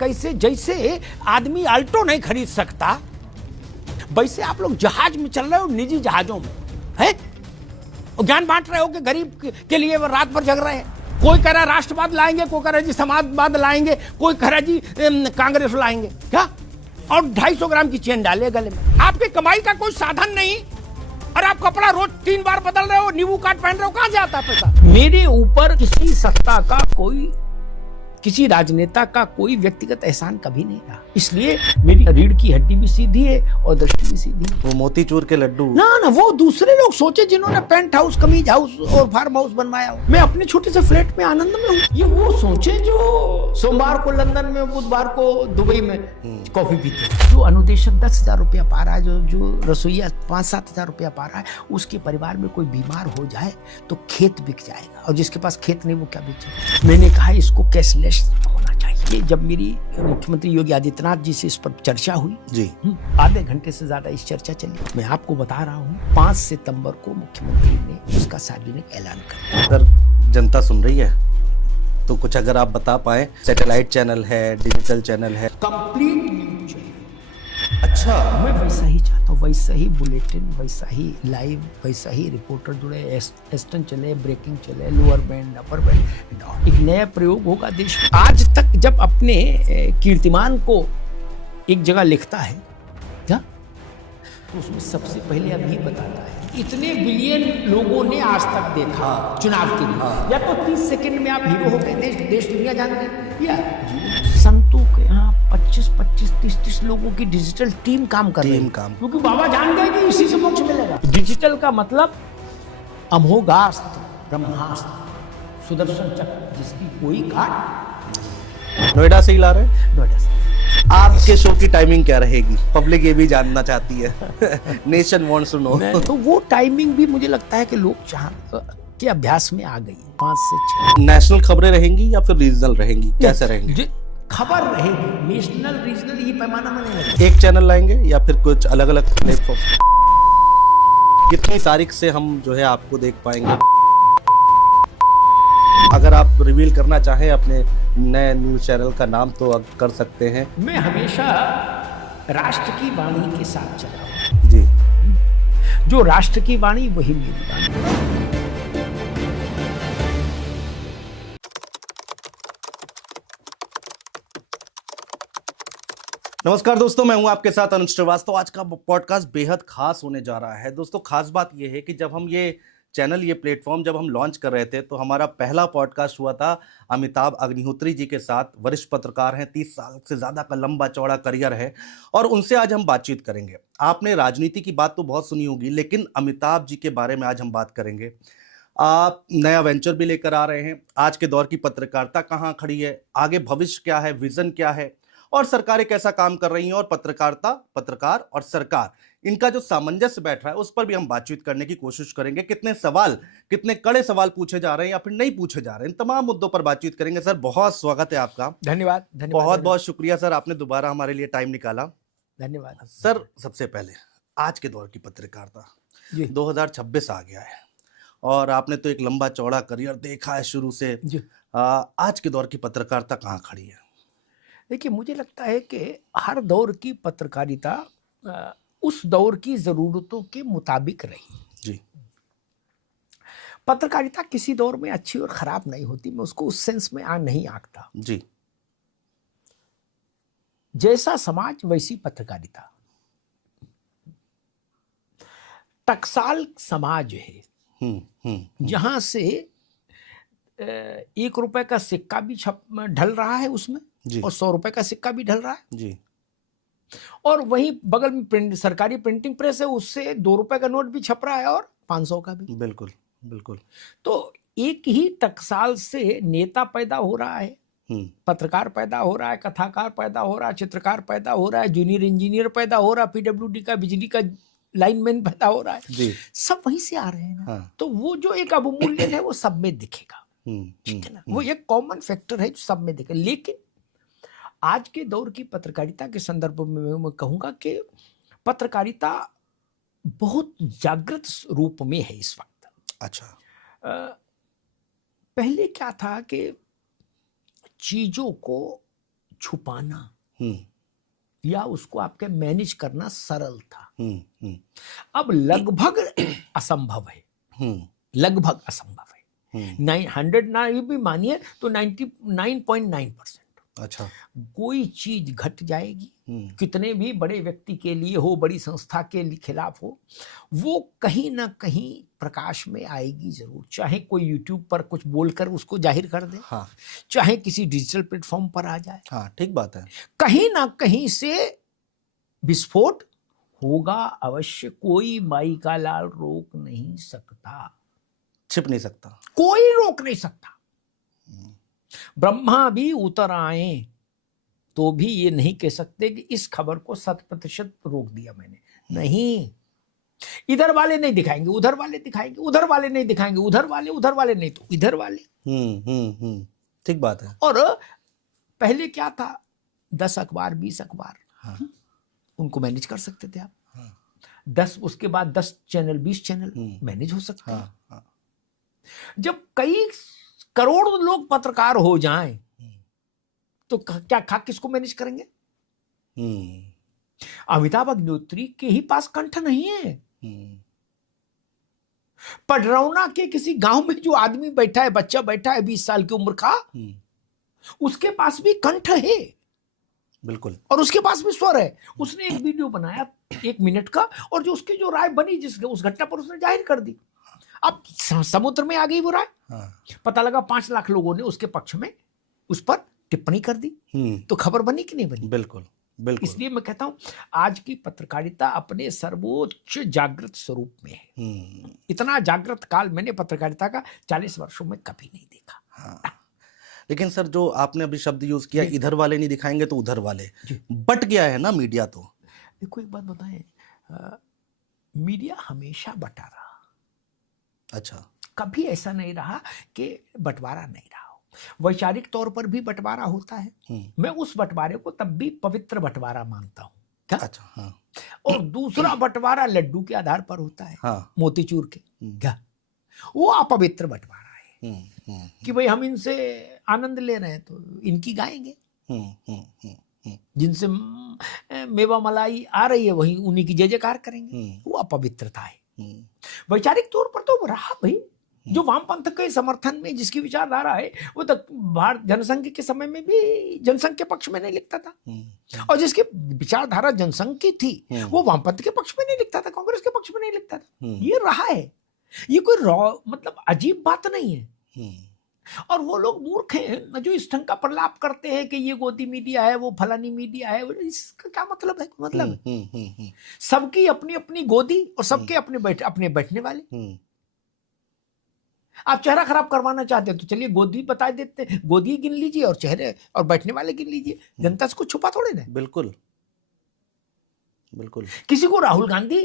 कैसे, जैसे आदमी अल्टो नहीं खरीद सकता वैसे आप लोग जहाज में चल रहे हो, निजी जहाजों में है, ज्ञान बांट रहे हो कि गरीब के लिए वो रात भर जग रहे हैं। कोई कह रहा है राष्ट्रवाद लाएंगे, कोई कह रहा है जी समाजवाद लाएंगे, कोई कह रहा है जी कांग्रेस लाएंगे, क्या? और 250 ग्राम की चेन डाले गले में। आपकी कमाई का कोई साधन नहीं और आप कपड़ा रोज 3 बार बदल रहे हो, नींबू काट पहन रहे हो, कहां जाता पैसा? मेरे ऊपर किसी सत्ता का कोई, किसी राजनेता का कोई व्यक्तिगत एहसान कभी नहीं रहा, इसलिए मेरी रीढ़ की हड्डी भी सीधी है और दृष्टि भी सीधी है। वो मोतीचूर के लड्डू ना वो दूसरे लोग सोचे जिन्होंने पेंट हाउस, कमीज हाउस और फार्म हाउस बनवाया हो। मैं अपने छोटे से फ्लैट में आनंद में हूँ। ये वो सोचे जो सोमवार को लंदन में, बुधवार को दुबई में कॉफी पीते। जो अनुदेशक 10,000 रुपया पा रहा है, जो रसोईया 5-7 हजार रुपया पा रहा है, उसके परिवार में कोई बीमार हो जाए तो खेत बिक जाएगा, और जिसके पास खेत नहीं वो क्या बेचेगा? मैंने कहा इसको कैशलेस होना चाहिए। जब मेरी मुख्यमंत्री योगी आदित्यनाथ जी से इस पर चर्चा हुई जी, आधे घंटे से ज्यादा इस चर्चा चली। मैं आपको बता रहा हूँ 5 सितंबर को मुख्यमंत्री ने उसका सार्वजनिक ऐलान कर दिया। सर जनता सुन रही है तो कुछ अगर आप बता पाए, सैटेलाइट चैनल है, डिजिटल चैनल है, कंप्लीट न्यूज चैनल। अच्छा मैं वैसा ही चाहता हूँ, वैसा ही बुलेटिन, वैसा ही लाइव, वैसा ही रिपोर्टर जुड़े, एस्टन चले, ब्रेकिंग चले, लोअर बैंड, अपर बैंड। एक नया प्रयोग होगा देश में। आज तक जब अपने कीर्तिमान को एक जगह लिखता है क्या, तो उसमें सबसे पहले अब ये बताता है इतने बिलियन लोगों ने आज तक देखा चुनाव के लिए, या तो 30 सेकंड में आप हीरो हो गए, देश दुनिया जान गई। या संतों के यहाँ 25-25, 30-30 लोगों की डिजिटल टीम काम कर रही है, क्योंकि बाबा जान गए कि इसी से मोक्ष मिलेगा। डिजिटल का मतलब अमोघास्त्र, ब्रह्मास्त्र, सुदर्शन चक्र, जिसकी कोई काट। नोएडा से ही ला रहे हैं? नोएडा से। आपके शो की टाइमिंग क्या रहेगी? पब्लिक ये भी जानना चाहती है। Nation wants to know. तो वो टाइमिंग भी मुझे लगता है कि लोग के अभ्यास में आ गई। 5 से 6 नेशनल खबरें रहेंगी या फिर रीजनल रहेंगी, कैसे रहेंगी? खबर रहेगी, नेशनल रीजनल ये पैमाना में नहीं लगेगा। एक चैनल लाएंगे या फिर कुछ अलग अलग प्लेटफॉर्म? कितनी तारीख से हम जो है आपको देख पाएंगे? अगर आप रिवील करना चाहें अपने नए न्यूज चैनल का नाम तो अब कर सकते हैं। मैं हमेशा राष्ट्र की वाणी के साथ चला हूं। जी, जो राष्ट्र की वाणी वही मेरी वाणी। नमस्कार दोस्तों, मैं हूं आपके साथ अनुज श्रीवास्तव। आज का पॉडकास्ट बेहद खास होने जा रहा है। दोस्तों खास बात यह है कि जब हम ये चैनल, ये प्लेटफॉर्म जब हम लॉन्च कर रहे थे तो हमारा पहला पॉडकास्ट हुआ था अमिताभ अग्निहोत्री जी के साथ। वरिष्ठ पत्रकार हैं, 30 साल से ज़्यादा का लंबा चौड़ा करियर है और उनसे आज हम बातचीत करेंगे। आपने राजनीति की बात तो बहुत सुनी होगी, लेकिन अमिताभ जी के बारे में आज हम बात करेंगे। आप नया वेंचर भी लेकर आ रहे हैं। आज के दौर की पत्रकारिता कहाँ खड़ी है, आगे भविष्य क्या है, विजन क्या है, और सरकारें कैसा काम कर रही हैं, और पत्रकारिता, पत्रकार और सरकार, इनका जो सामंजस्य बैठ रहा है उस पर भी हम बातचीत करने की कोशिश करेंगे। कितने सवाल, कितने कड़े सवाल पूछे जा रहे हैं या फिर नहीं पूछे जा रहे हैं, इन तमाम मुद्दों पर बातचीत करेंगे। सर बहुत स्वागत है आपका। धन्यवाद। बहुत बहुत शुक्रिया सर, आपने दोबारा हमारे लिए टाइम निकाला। धन्यवाद सर। सबसे पहले आज के दौर की पत्रकारिता, 2026 आ गया है और आपने तो एक लंबा चौड़ा करियर देखा है शुरू से। आज के दौर की पत्रकारिता कहाँ खड़ी है? देखिए, मुझे लगता है कि हर दौर की पत्रकारिता उस दौर की जरूरतों के मुताबिक रही। जी, पत्रकारिता किसी दौर में अच्छी और खराब नहीं होती, मैं उसको उस सेंस में नहीं आंकता। जी, जैसा समाज वैसी पत्रकारिता। टकसाल समाज है जहां से 1 रुपए का सिक्का भी ढल रहा है उसमें, और 100 रुपए का सिक्का भी ढल रहा है जी, और वहीं बगल में सरकारी प्रिंटिंग प्रेस है, उससे 2 रुपए का नोट भी छप रहा है और 500 का भी। बिल्कुल बिल्कुल। तो एक ही टकसाल से नेता पैदा हो रहा है, पत्रकार पैदा हो रहा है, कथाकार पैदा हो रहा है, चित्रकार पैदा हो रहा है, जूनियर इंजीनियर पैदा हो रहा है, पीडब्ल्यूडी का बिजली का लाइनमैन पैदा हो रहा है जी। सब वहीं से आ रहे हैं ना। तो वो जो एक अवमूल्यन है वो सब में दिखेगा, ठीक है ना। वो एक कॉमन फैक्टर है जो सब में दिखेगा। लेकिन आज के दौर की पत्रकारिता के संदर्भ में मैं कहूंगा कि पत्रकारिता बहुत जागृत रूप में है इस वक्त। अच्छा। पहले क्या था कि चीजों को छुपाना हम्म या उसको आपके मैनेज करना सरल था, हम्म अब लगभग असंभव है, हम्म लगभग असंभव है। हम्म 900 ना भी मानिए तो 99.9%। अच्छा। कोई चीज घट जाएगी, हम्म कितने भी बड़े व्यक्ति के लिए हो, बड़ी संस्था के खिलाफ हो, वो कहीं ना कहीं प्रकाश में आएगी जरूर, चाहे कोई यूट्यूब पर कुछ बोलकर उसको जाहिर कर दे, हाँ चाहे किसी डिजिटल प्लेटफॉर्म पर आ जाए, हाँ ठीक बात है। कहीं ना कहीं से विस्फोट होगा अवश्य। कोई माई का लाल रोक नहीं सकता, छिप नहीं सकता। कोई रोक नहीं सकता। ब्रह्मा भी उतर आए तो भी ये नहीं कह सकते कि इस खबर को 100% रोक दिया मैंने, नहीं। इधर वाले नहीं दिखाएंगे, उधर वाले दिखाएंगे, उधर वाले नहीं दिखाएंगे, उधर वाले नहीं तो इधर वाले। ठीक बात है। और पहले क्या था, 10 अखबार 20 अखबार, हाँ उनको मैनेज कर सकते थे आप। हाँ 10 उसके बाद 10 चैनल 20 चैनल मैनेज हो सकते हैं। हाँ हाँ जब कई करोड़ लोग पत्रकार हो जाएं तो क्या किसको मैनेज करेंगे? अमिताभ अग्निहोत्री के ही पास कंठ नहीं है। पडरौना के किसी गांव में जो आदमी बैठा है, बच्चा बैठा है 20 साल की उम्र का, उसके पास भी कंठ है, बिल्कुल, और उसके पास भी स्वर है। उसने एक वीडियो बनाया 1 मिनट का, और जो उसकी जो राय बनी जिसके उस घटना पर, उसने जाहिर कर दी। अब समुद्र में आ गई वो राय। पता लगा 5 लाख लोगों ने उसके पक्ष में उस पर टिप्पणी कर दी, तो खबर बनी कि नहीं बनी? बिल्कुल बिल्कुल। इसलिए मैं कहता हूं आज की पत्रकारिता अपने सर्वोच्च जागृत स्वरूप में है। इतना जागृत काल मैंने पत्रकारिता का 40 वर्षों में कभी नहीं देखा। हाँ। लेकिन सर, जो आपने अभी शब्द यूज किया, इधर वाले नहीं दिखाएंगे तो उधर वाले, बट गया है ना मीडिया। तो देखो एक बात बताएं, मीडिया हमेशा बटा रहा। अच्छा, कभी ऐसा नहीं रहा कि बंटवारा नहीं रहा हो। वैचारिक तौर पर भी बंटवारा होता है। मैं उस बंटवारे को तब भी पवित्र बंटवारा मानता हूँ। क्या? अच्छा, हाँ। और दूसरा बंटवारा लड्डू के आधार पर होता है, हाँ, मोतीचूर के। क्या? वो अपवित्र बंटवारा है कि भाई हम इनसे आनंद ले रहे हैं तो इनकी गाएंगे, जिनसे मेवा मलाई आ रही है वही उन्हीं की जय जयकार करेंगे। वो अपवित्रता है। वैचारिक तौर पर तो वो रहा भाई, जो वामपंथ के समर्थन में जिसकी विचारधारा है, वो तो भारत जनसंघ के समय में भी जनसंघ के पक्ष में नहीं लिखता था, और जिसकी विचारधारा जनसंघ की थी वो वामपंथ के पक्ष में नहीं लिखता था, कांग्रेस के पक्ष में नहीं लिखता था। ये रहा है, ये कोई मतलब अजीब बात नहीं है। और वो लोग मूर्ख हैं जो इस ढंग का प्रलाप करते हैं कि ये गोदी मीडिया है, वो फलानी मीडिया है। इसका क्या मतलब है? मतलब सबकी अपनी अपनी गोदी और सबके अपने बैठने वाले। आप चेहरा खराब करवाना चाहते हैं तो चलिए गोदी बता देते हैं, गोदी गिन लीजिए और चेहरे और बैठने वाले गिन लीजिए। जनता से कुछ छुपा थोड़े ना। बिल्कुल बिल्कुल। किसी को राहुल गांधी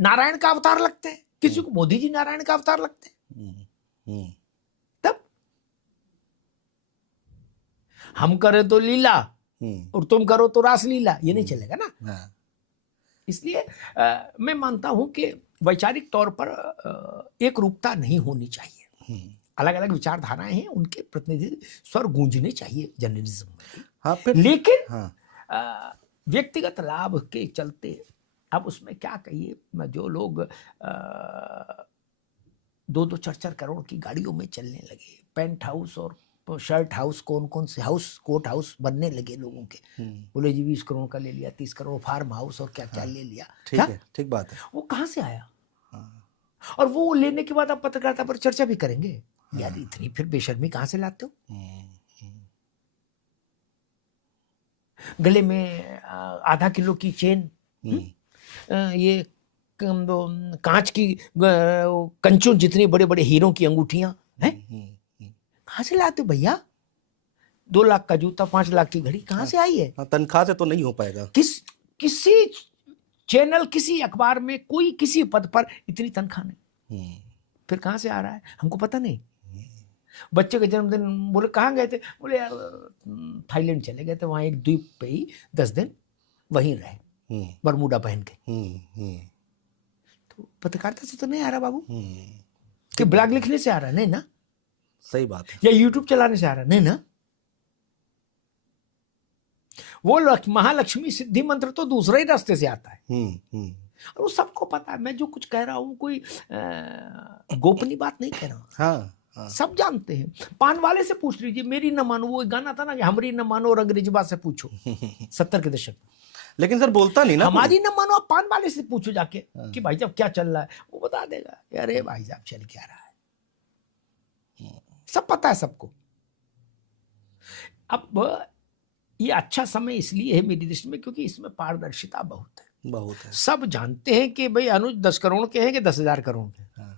नारायण का अवतार लगते हैं, किसी को मोदी जी नारायण का अवतार लगते हैं। तब हम करें तो लीला और तुम करो तो रासलीला, ये नहीं चलेगा ना। इसलिए मैं मानता हूं कि वैचारिक तौर पर एक रूपता नहीं होनी चाहिए। अलग अलग विचारधाराएं हैं, उनके प्रतिनिधि स्वर गूंजने चाहिए जर्नलिज्म में। हाँ, फिर लेकिन व्यक्तिगत लाभ के चलते अब उसमें क्या कहिए, जो लोग 2-2 4-4 करोड़ की गाड़ियों में चलने लगे, पेंट हाउस और शर्ट हाउस, कौन से हाउस, कोर्ट हाउस बनने लगे लोगों के। बोले जी 20 करोड़ का ले लिया, 30 करोड़ फार्म हाउस और क्या क्या ले लिया। ठीक है, ठीक बात है। वो कहां से आया? और वो लेने के बाद आप पत्रकारिता पर चर्चा भी करेंगे। यार इतनी फिर बेशर्मी कहां से लाते हो? गले में आधा किलो की चेन, ये कांच की कंचों जितने बड़े बड़े हीरों की अंगूठियां हैं, कहां से लाते हो भैया? 2 लाख का जूता, 5 लाख की घड़ी कहां से आई है? तनख्वाह से तो नहीं हो पाएगा। किसी चैनल, किसी अखबार में कोई किसी पद पर इतनी तनख्वाह नहीं। फिर कहां से आ रहा है हमको पता नहीं। बच्चे का जन्मदिन, बोले कहां गए थे? बोले यार थाईलैंड चले गए थे, वहां एक द्वीप पे ही 10 दिन वहीं रहे, बरमूडा पहन के। तो पत्रकारिता से तो नहीं आ रहा बाबू, कि ब्लॉग लिखने से आ रहा नहीं ना, सही बात है, या यूट्यूब चलाने से आ रहा नहीं ना। वो महालक्ष्मी सिद्धि मंत्र तो दूसरे ही रास्ते से आता है, हम्म। और वो सबको पता है। मैं जो कुछ कह रहा हूँ कोई गोपनीय बात नहीं कह रहा हूँ, हाँ हाँ सब जानते हैं। पान वाले से पूछ लीजिए, मेरी न मानो, वो गाना था ना कि हमारी न मानो और अंग्रेजी बात से पूछो, 70 के दशक। लेकिन सर बोलता नहीं ना हमारी न मानो, आप पान वाले से पूछो जाके हाँ। कि भाई साहब क्या चल रहा है, वो बता देगा अरे भाई साहब चल क्या रहा है, सब पता है सबको। अब ये अच्छा समय इसलिए है मेरी दृष्टि में क्योंकि इसमें पारदर्शिता बहुत है, बहुत है। सब जानते हैं कि भाई अनुज 10 करोड़ के हैं कि 10,000 करोड़ के। हाँ।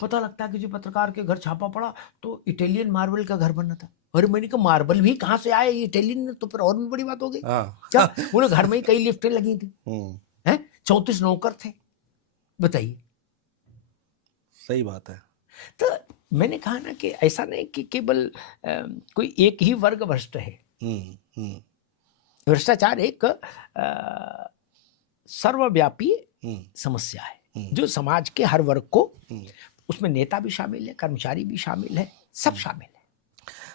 पता लगता है कि जो पत्रकार के घर छापा पड़ा तो इटालियन मार्बल का घर बना था। अरे मैंने कहा मार्बल भी कहाँ से आए, ये इटालियन, तो फिर और भी बड़ी बात हो गई। हाँ। क्या बोले घर में ही कई लिफ्टें लगी थी, हम्म। हैं 34 नौकर थे, बताइए। सही बात है। तो मैंने कहा ना कि ऐसा नहीं कि केवल कोई एक ही वर्ग भ्रष्ट है। हम्म। भ्रष्टाचार एक सर्वव्यापी हम्म। समस्या है जो समाज के हर वर्ग को, उसमें नेता भी शामिल है, कर्मचारी भी शामिल है, सब शामिल है।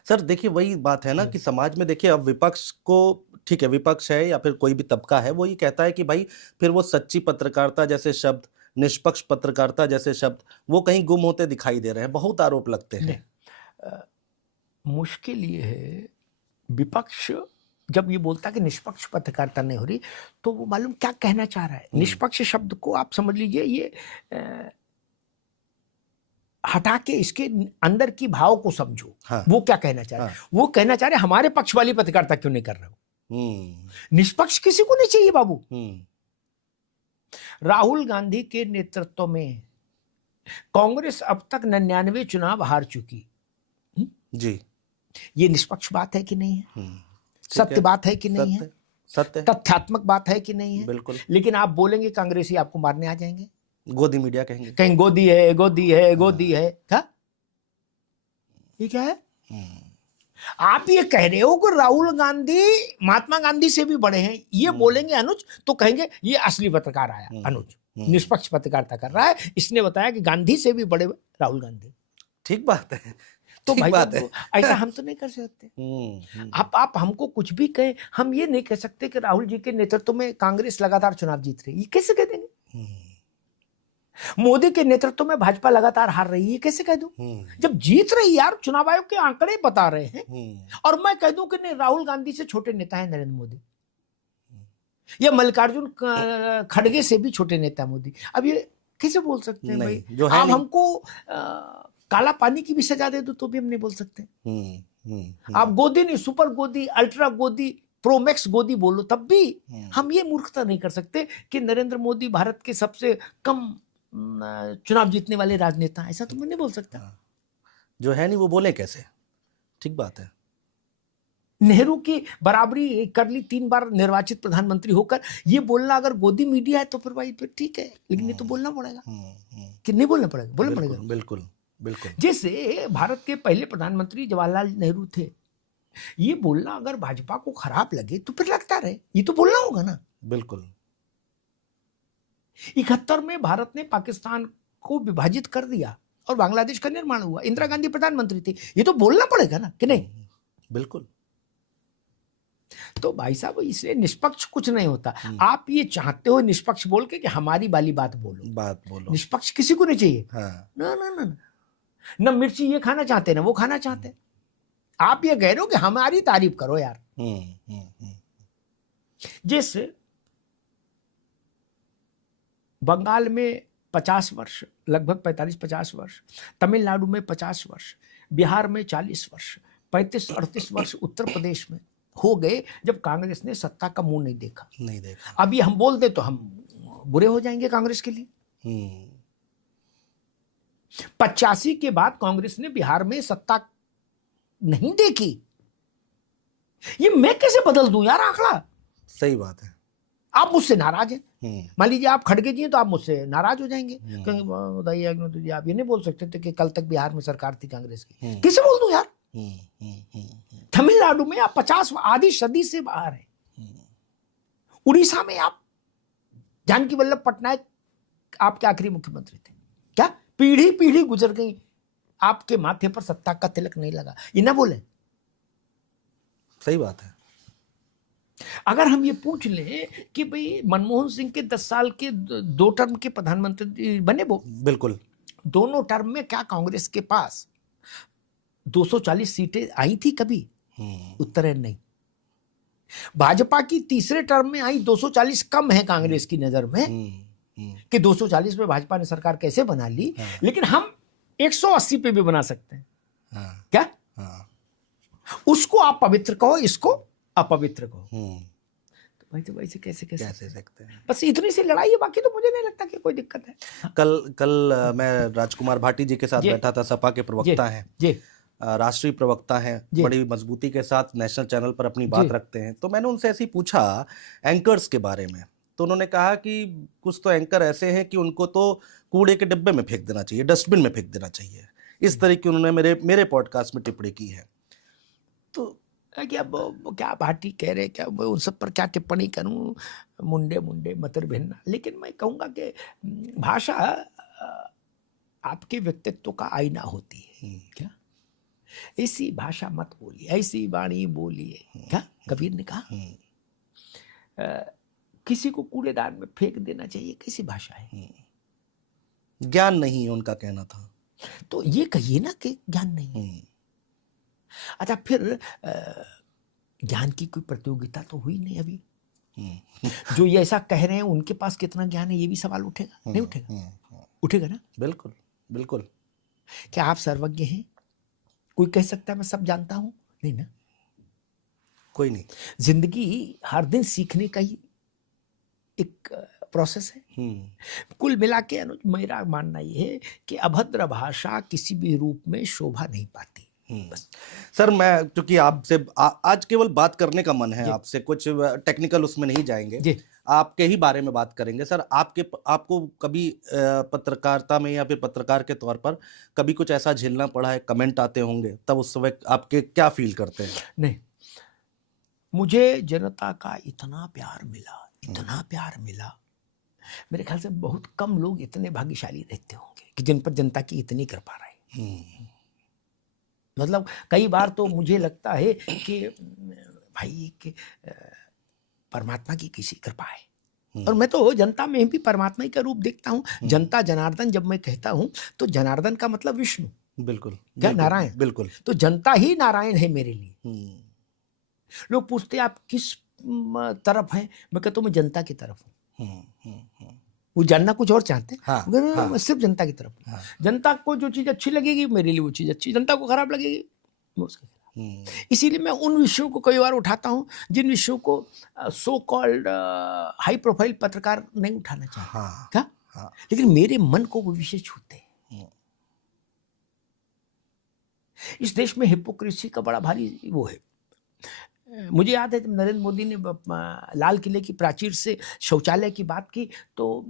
सर देखिए वही बात है ना कि समाज में देखिए अब विपक्ष को, ठीक है विपक्ष है या फिर कोई भी तबका है, वो ये कहता है कि भाई फिर वो सच्ची पत्रकारिता जैसे शब्द, निष्पक्ष पत्रकारिता जैसे शब्द वो कहीं गुम होते दिखाई दे रहे हैं, बहुत आरोप लगते हैं। मुश्किल ये है, विपक्ष जब ये बोलता है कि निष्पक्ष पत्रकारिता नहीं हो रही, तो वो मालूम क्या कहना चाह रहा है। निष्पक्ष शब्द को आप समझ लीजिए, ये हटा के इसके अंदर की भाव को समझो। हाँ। वो क्या कहना चाह रहे हैं? वो कहना चाह रहे हमारे पक्ष वाली पत्रकारिता क्यों नहीं कर रहे हो। निष्पक्ष किसी को नहीं चाहिए बाबू। राहुल गांधी के नेतृत्व में कांग्रेस अब तक 99 चुनाव हार चुकी जी। ये निष्पक्ष बात है कि नहीं है? सत्य है। बात है कि नहीं है? सत्य तथ्यात्मक बात है कि नहीं है? बिल्कुल। लेकिन आप बोलेंगे कांग्रेसी आपको मारने आ जाएंगे, गोदी मीडिया कहेंगे, कहीं गोदी है, गोदी है, गोदी है। क्या ये क्या है? आप ये कह रहे हो कि राहुल गांधी महात्मा गांधी से भी बड़े हैं, ये बोलेंगे अनुज, तो कहेंगे ये असली पत्रकार आया अनुज, निष्पक्ष पत्रकारिता कर रहा है, इसने बताया कि गांधी से भी बड़े राहुल गांधी। ठीक बात है, तो ठीक भाई बात है। ऐसा हम तो नहीं कर सकते। आप हमको कुछ भी कहें, हम ये नहीं कह सकते कि राहुल जी के नेतृत्व में कांग्रेस लगातार चुनाव जीत रही है, ये कैसे कह देंगे? मोदी के नेतृत्व में भाजपा लगातार हार रही है, कैसे कह दूं? जब जीत रही यार, चुनाव आयोग के आंकड़े बता रहे हैं, और मैं कह दूं कि नहीं राहुल गांधी से छोटे नेता है नरेंद्र मोदी, या मल्लिकार्जुन खड़गे से भी छोटे नेता मोदी। अब ये कैसे बोल सकते हैं भाई? जो है आप हमको काला पानी की भी सजा दे दो तो भी हम नहीं बोल सकते। आप गोदी नहीं, सुपर गोदी, अल्ट्रा गोदी, प्रोमैक्स गोदी बोलो, तब भी हम ये मूर्खता नहीं कर सकते कि नरेंद्र मोदी भारत के सबसे कम चुनाव जीतने वाले राजनेता, ऐसा तो मैं नहीं बोल सकता। जो है नहीं वो बोले कैसे? ठीक बात है। नेहरू की बराबरी कर ली 3 बार निर्वाचित प्रधानमंत्री होकर, ये बोलना अगर गोदी मीडिया है तो फिर भाई फिर ठीक है, लेकिन ये तो बोलना पड़ेगा कि नहीं बोलना पड़ेगा? बोलना पड़ेगा, बिल्कुल बिल्कुल। जैसे भारत के पहले प्रधानमंत्री जवाहरलाल नेहरू थे, ये बोलना अगर भाजपा को खराब लगे तो फिर लगता रहे, ये तो बोलना होगा ना। बिल्कुल। 71 में भारत ने पाकिस्तान को विभाजित कर दिया और बांग्लादेश का निर्माण हुआ, इंदिरा गांधी प्रधानमंत्री थी, ये तो बोलना पड़ेगा ना कि नहीं? बिल्कुल। तो भाई साहब इससे निष्पक्ष कुछ नहीं होता। आप ये चाहते हो निष्पक्ष बोल के कि हमारी वाली बात बोलो, निष्पक्ष किसी को नहीं चाहिए। हाँ। ना ना ना ना, मिर्ची ये खाना चाहते ना वो खाना चाहते। आप ये कह रहे हो कि हमारी तारीफ करो यार। जैसे बंगाल में 50 वर्ष, लगभग 45-50 वर्ष, तमिलनाडु में 50 वर्ष, बिहार में 40 वर्ष, 35-38 वर्ष उत्तर प्रदेश में हो गए जब कांग्रेस ने सत्ता का मुंह नहीं देखा। अब ये हम बोल दे तो हम बुरे हो जाएंगे कांग्रेस के लिए। 85 के बाद कांग्रेस ने बिहार में सत्ता नहीं देखी, ये मैं कैसे बदल दूं यार आंकड़ा? सही बात है। आप मुझसे नाराज हैं, मान लीजिए आप खड़गे जी हैं तो आप मुझसे नाराज हो जाएंगे, कहेंगे आप ये नहीं बोल सकते थे कि कल तक बिहार में सरकार थी कांग्रेस की, कैसे बोल दूं यार? तमिलनाडु में आप 50 आधी सदी से बाहर हैं, उड़ीसा में आप जानकी वल्लभ पटनायक आपके आखिरी मुख्यमंत्री थे, क्या पीढ़ी पीढ़ी गुजर गई, आपके माथे पर सत्ता का तिलक नहीं लगा, ये ना बोले। सही बात है। अगर हम ये पूछ लें कि भाई मनमोहन सिंह के 10 साल के 2 टर्म के प्रधानमंत्री बने वो, बिल्कुल। दोनों टर्म में क्या कांग्रेस के पास 240 सीटें आई थी कभी? उत्तर है नहीं। भाजपा की तीसरे टर्म में आई 240 कम है कांग्रेस की नजर में कि 240 पे भाजपा ने सरकार कैसे बना ली, लेकिन हम 180 पे भी बना सकते हैं। क्या? उसको आप पवित्र कहो, इसको अपवित्र कहो। तो भाई, तो वैसे कैसे सकते हैं? बस इतनी सी लड़ाई है, बाकी तो मुझे नहीं लगता कि कोई दिक्कत है। कल मैं राजकुमार भाटी जी के साथ जी। बैठा था, सपा के प्रवक्ता हैं, जी राष्ट्रीय प्रवक्ता हैं, जी। बड़ी मजबूती के साथ नेशनल चैनल पर अपनी बात रखते हैं। तो मैंने उनसे ऐसे ही पूछा एंकर्स के बारे में, तो उन्होंने कहा कि कुछ तो एंकर ऐसे हैं कि उनको तो कूड़े के डिब्बे में फेंक देना चाहिए, डस्टबिन में फेंक देना चाहिए। इस तरह की उन्होंने मेरे पॉडकास्ट में टिप्पणी की है। तो क्या क्या भाटी कह रहे, क्या मैं उन सब पर क्या टिप्पणी करूं? मुंडे मुंडे मतर भिन्ना। लेकिन मैं कहूंगा कि भाषा आपके व्यक्तित्व का आईना होती है। क्या? ऐसी भाषा मत बोलिए, ऐसी वाणी बोलिए। क्या कबीर ने कहा? किसी को कूड़ेदान में फेंक देना चाहिए, कैसी भाषा है? ज्ञान नहीं, उनका कहना था। तो ये कहिए ना कि ज्ञान नहीं। अच्छा, फिर ज्ञान की कोई प्रतियोगिता तो हुई नहीं अभी। जो ये ऐसा कह रहे हैं उनके पास कितना ज्ञान है, ये भी सवाल उठेगा, नहीं उठेगा? उठेगा ना। बिल्कुल बिल्कुल। क्या आप सर्वज्ञ हैं? कोई कह सकता है मैं सब जानता हूं? नहीं ना। कोई नहीं। जिंदगी हर दिन सीखने का ही एक प्रोसेस है। कुल मिला के अनुज मेरा मानना यह है कि अभद्र भाषा किसी भी रूप में शोभा नहीं पाती। बस। सर, मैं क्योंकि आपसे आज केवल बात करने का मन है आपसे, कुछ टेक्निकल उसमें नहीं जाएंगे, आपके ही बारे में बात करेंगे। सर, आपको कभी पत्रकारिता में या फिर पत्रकार के तौर पर कभी कुछ ऐसा झेलना पड़ा है, कमेंट आते होंगे, तब उस समय आपके क्या फील करते हैं? नहीं, मुझे जनता का इतना प्यार मिला, मेरे ख्याल से बहुत कम लोग इतने भाग्यशाली रहते होंगे कि जिन पर जनता की इतनी कृपा रहे। मतलब कई बार तो मुझे लगता है कि भाई कि परमात्मा की किसी कृपा है। और मैं तो जनता में भी परमात्मा ही का रूप देखता हूँ। जनता जनार्दन जब मैं कहता हूँ तो जनार्दन का मतलब विष्णु। बिल्कुल। क्या? नारायण। बिल्कुल। तो जनता ही नारायण है मेरे लिए। लोग पूछते आप किस तरफ हैं, मैं कहता हूँ मैं जनता की तरफ हूँ। वो जानना कुछ और चाहते हैं। मैं सिर्फ जनता की तरफ हूँ। जनता को जो चीज अच्छी लगेगी मेरे लिए वो चीज अच्छी, जनता को खराब लगेगी वो उसके खिलाफ। इसीलिए मैं उन विषयों को कई बार उठाता हूँ जिन विषयों को सो कॉल्ड हाई प्रोफाइल पत्रकार नहीं उठाना चाहिए। क्या? लेकिन मेरे मन को वो विषय छूते हैं। इस देश में हिपोक्रेसी का बड़ा भारी वो है। मुझे याद है जब नरेंद्र मोदी ने लाल किले की प्राचीर से शौचालय की बात की तो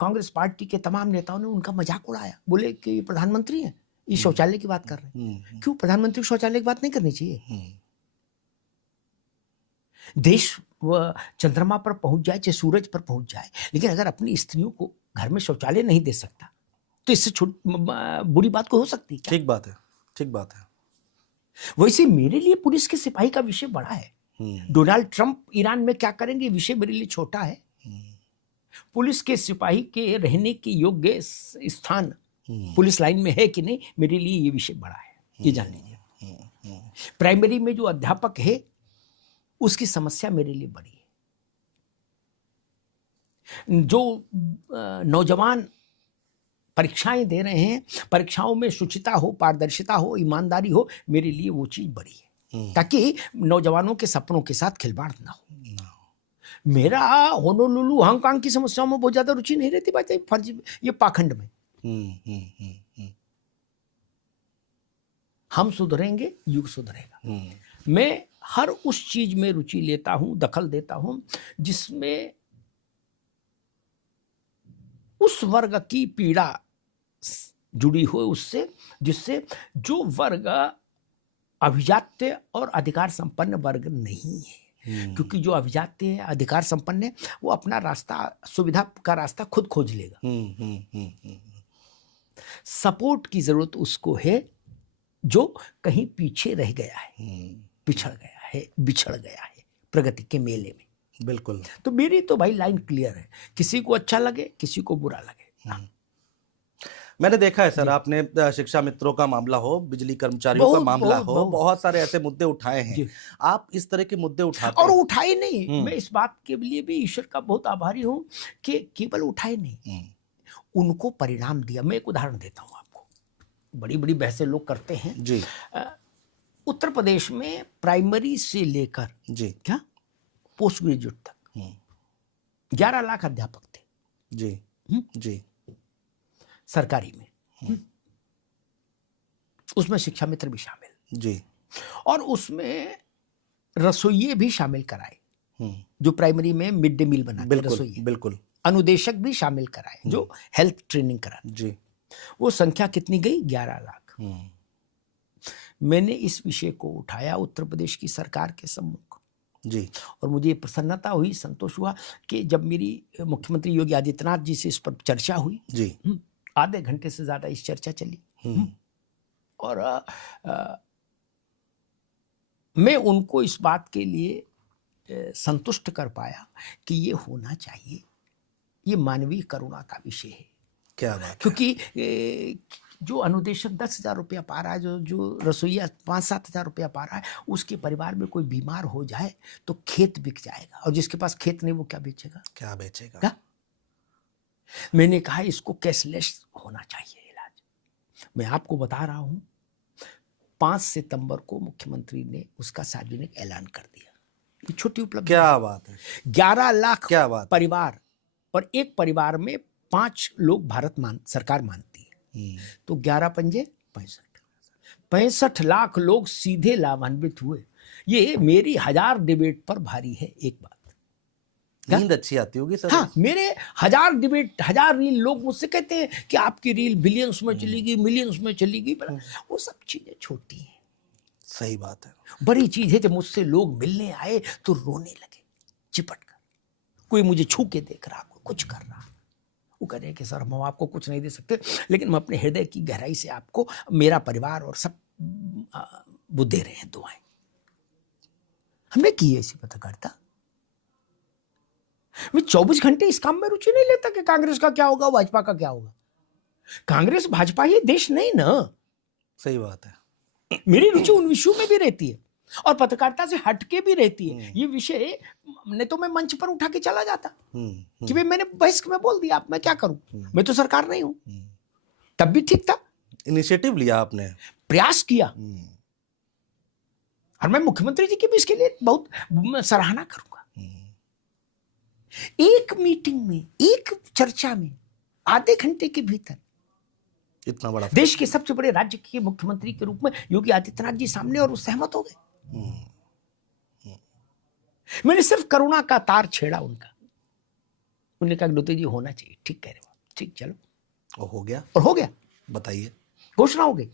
कांग्रेस पार्टी के तमाम नेताओं ने उनका मजाक उड़ाया, बोले कि प्रधानमंत्री हैं, ये शौचालय की बात कर रहे हैं। क्यों? प्रधानमंत्री शौचालय की बात नहीं करनी चाहिए। देश व चंद्रमा पर पहुंच जाए चाहे सूरज पर पहुंच जाए, लेकिन अगर अपनी स्त्रियों को घर में शौचालय नहीं दे सकता तो इससे बुरी बात कोई हो सकती है? ठीक बात है, ठीक बात है। वैसे मेरे लिए पुलिस के सिपाही का विषय बड़ा है। डोनाल्ड ट्रंप ईरान में क्या करेंगे विषय मेरे लिए छोटा है। पुलिस के सिपाही के रहने के योग्य स्थान पुलिस लाइन में है कि नहीं, मेरे लिए ये विषय बड़ा है, ये जान लीजिए। प्राइमरी में जो अध्यापक है उसकी समस्या मेरे लिए बड़ी है। जो नौजवान परीक्षाएं दे रहे हैं, परीक्षाओं में शुचिता हो, पारदर्शिता हो, ईमानदारी हो, मेरे लिए वो चीज बड़ी है, ताकि नौजवानों के सपनों के साथ खिलवाड़ ना हो। मेरा होनोलुलु हांगकांग की समस्याओं में बहुत ज्यादा रुचि नहीं रहती भाई, फर्ज ये पाखंड में। हम सुधरेंगे, युग सुधरेगा। मैं हर उस चीज में रुचि लेता हूं, दखल देता हूं जिसमें उस वर्ग की पीड़ा जुड़ी हो उससे, जिससे जो वर्ग अभिजात्य और अधिकार संपन्न वर्ग नहीं है। क्योंकि जो अभिजात्य है, अधिकार संपन्न है, वो अपना रास्ता, सुविधा का रास्ता खुद खोज लेगा। सपोर्ट की जरूरत उसको है जो कहीं पीछे रह गया है, पिछड़ गया है। है, बिछड़ गया है प्रगति के मेले में। बिल्कुल। तो मेरी तो भाई लाइन क्लियर है, किसी को अच्छा लगे किसी को बुरा लगे। मैंने देखा है सर, जी। आपने शिक्षा मित्रों का मामला हो, बिजली कर्मचारियों का बहुत मामला बहुत हो, बहुत बहुत सारे ऐसे मुद्दे उठाए हैं। जी। आप इस तरह के मुद्दे उठाते और हैं। उठाए नहीं, मैं इस बात के लिए भी ईश्वर का बहुत आभारी हूं कि केवल उठाए नहीं, उनको परिणाम दिया। मैं एक उदाहरण देता हूं आपको, बड़ी बड़ी बहसें लोग करते हैं। जी उत्तर प्रदेश में प्राइमरी से लेकर जी क्या पोस्ट ग्रेजुएट तक 11 लाख अध्यापक थे जी जी सरकारी में। उसमें शिक्षा मित्र भी शामिल, जी और उसमें रसोइये भी शामिल कराए, जो प्राइमरी में मिड डे मील बनाते बिल्कुल रसोइये। बिल्कुल। अनुदेशक भी शामिल कराए जो हेल्थ ट्रेनिंग कराते। जी वो संख्या कितनी गई? 11 लाख। मैंने इस विषय को उठाया उत्तर प्रदेश की सरकार के सम्मुख जी और मुझे प्रसन्नता हुई, संतोष हुआ कि जब मेरी मुख्यमंत्री योगी आदित्यनाथ जी से इस पर चर्चा हुई, जी आधे घंटे से ज्यादा इस चर्चा चली, और मैं उनको इस बात के लिए संतुष्ट कर पाया कि ये होना चाहिए, ये मानवीय करुणा का विषय है। क्या बात है। क्योंकि जो अनुदेशक 10,000 रुपया पा रहा है, जो रसोईया 5-7 हज़ार रुपया पा रहा है, उसके परिवार में कोई बीमार हो जाए तो खेत बिक जाएगा, और जिसके पास खेत नहीं वो क्या बेचेगा? क्या बेचेगा? क्या? मैंने कहा इसको कैशलेस होना चाहिए इलाज। मैं आपको बता रहा हूं, 5 सितंबर को मुख्यमंत्री ने उसका सार्वजनिक ऐलान कर दिया। ये छोटी उपलब्धि। क्या बात है। 11 लाख क्या बात है। परिवार, और एक परिवार में 5 लोग सरकार मानती है, तो 11 पंजे 65 लाख लोग सीधे लाभान्वित हुए। ये मेरी 1000 डिबेट पर भारी है। एक बात, नींद अच्छी आती होगी सर। हाँ, मेरे 1000 डिबेट, 1000 रील, लोग मुझसे कहते हैं कि आपकी रील बिलियंस में चलेगी, मिलियंस में चलेगी। वो सब चीजें छोटी हैं। सही बात है। बड़ी चीज है जब मुझसे लोग मिलने आए तो रोने लगे चिपट कर। कोई मुझे छू के देख रहा, कोई कुछ कर रहा, वो कह रहे कि सर हम आपको कुछ नहीं दे सकते, लेकिन हम अपने हृदय की गहराई से आपको, मेरा परिवार और सब वो दे रहे हैं दुआएं। हमने की ऐसी पत्रकारिता। मैं 24 घंटे इस काम में रुचि नहीं लेता कि कांग्रेस का क्या होगा, भाजपा का क्या होगा। कांग्रेस भाजपा ये देश नहीं ना। सही बात है। मेरी रुचि उन विषयों में भी रहती है और पत्रकारिता से हटके भी रहती है। ये विषय नहीं तो मैं मंच पर उठा के चला जाता कि भाई मैंने बहस में बोल दिया, अब मैं क्या करूं, मैं तो सरकार नहीं हूं। तब भी ठीक था, इनिशिएटिव लिया आपने, प्रयास किया, और मैं मुख्यमंत्री जी की भी इसके लिए बहुत सराहना करूंगा। एक मीटिंग में, एक चर्चा में, आधे घंटे के भीतर इतना बड़ा देश के सबसे बड़े राज्य के मुख्यमंत्री के रूप में योगी आदित्यनाथ जी सामने, और वो सहमत हो गए। मैंने सिर्फ करुणा का तार छेड़ा उनका। उन्होंने कहा गुरुजी जी होना चाहिए। ठीक कह रहे हो, ठीक, चलो। और हो गया। और हो गया, बताइए, घोषणा हो गई।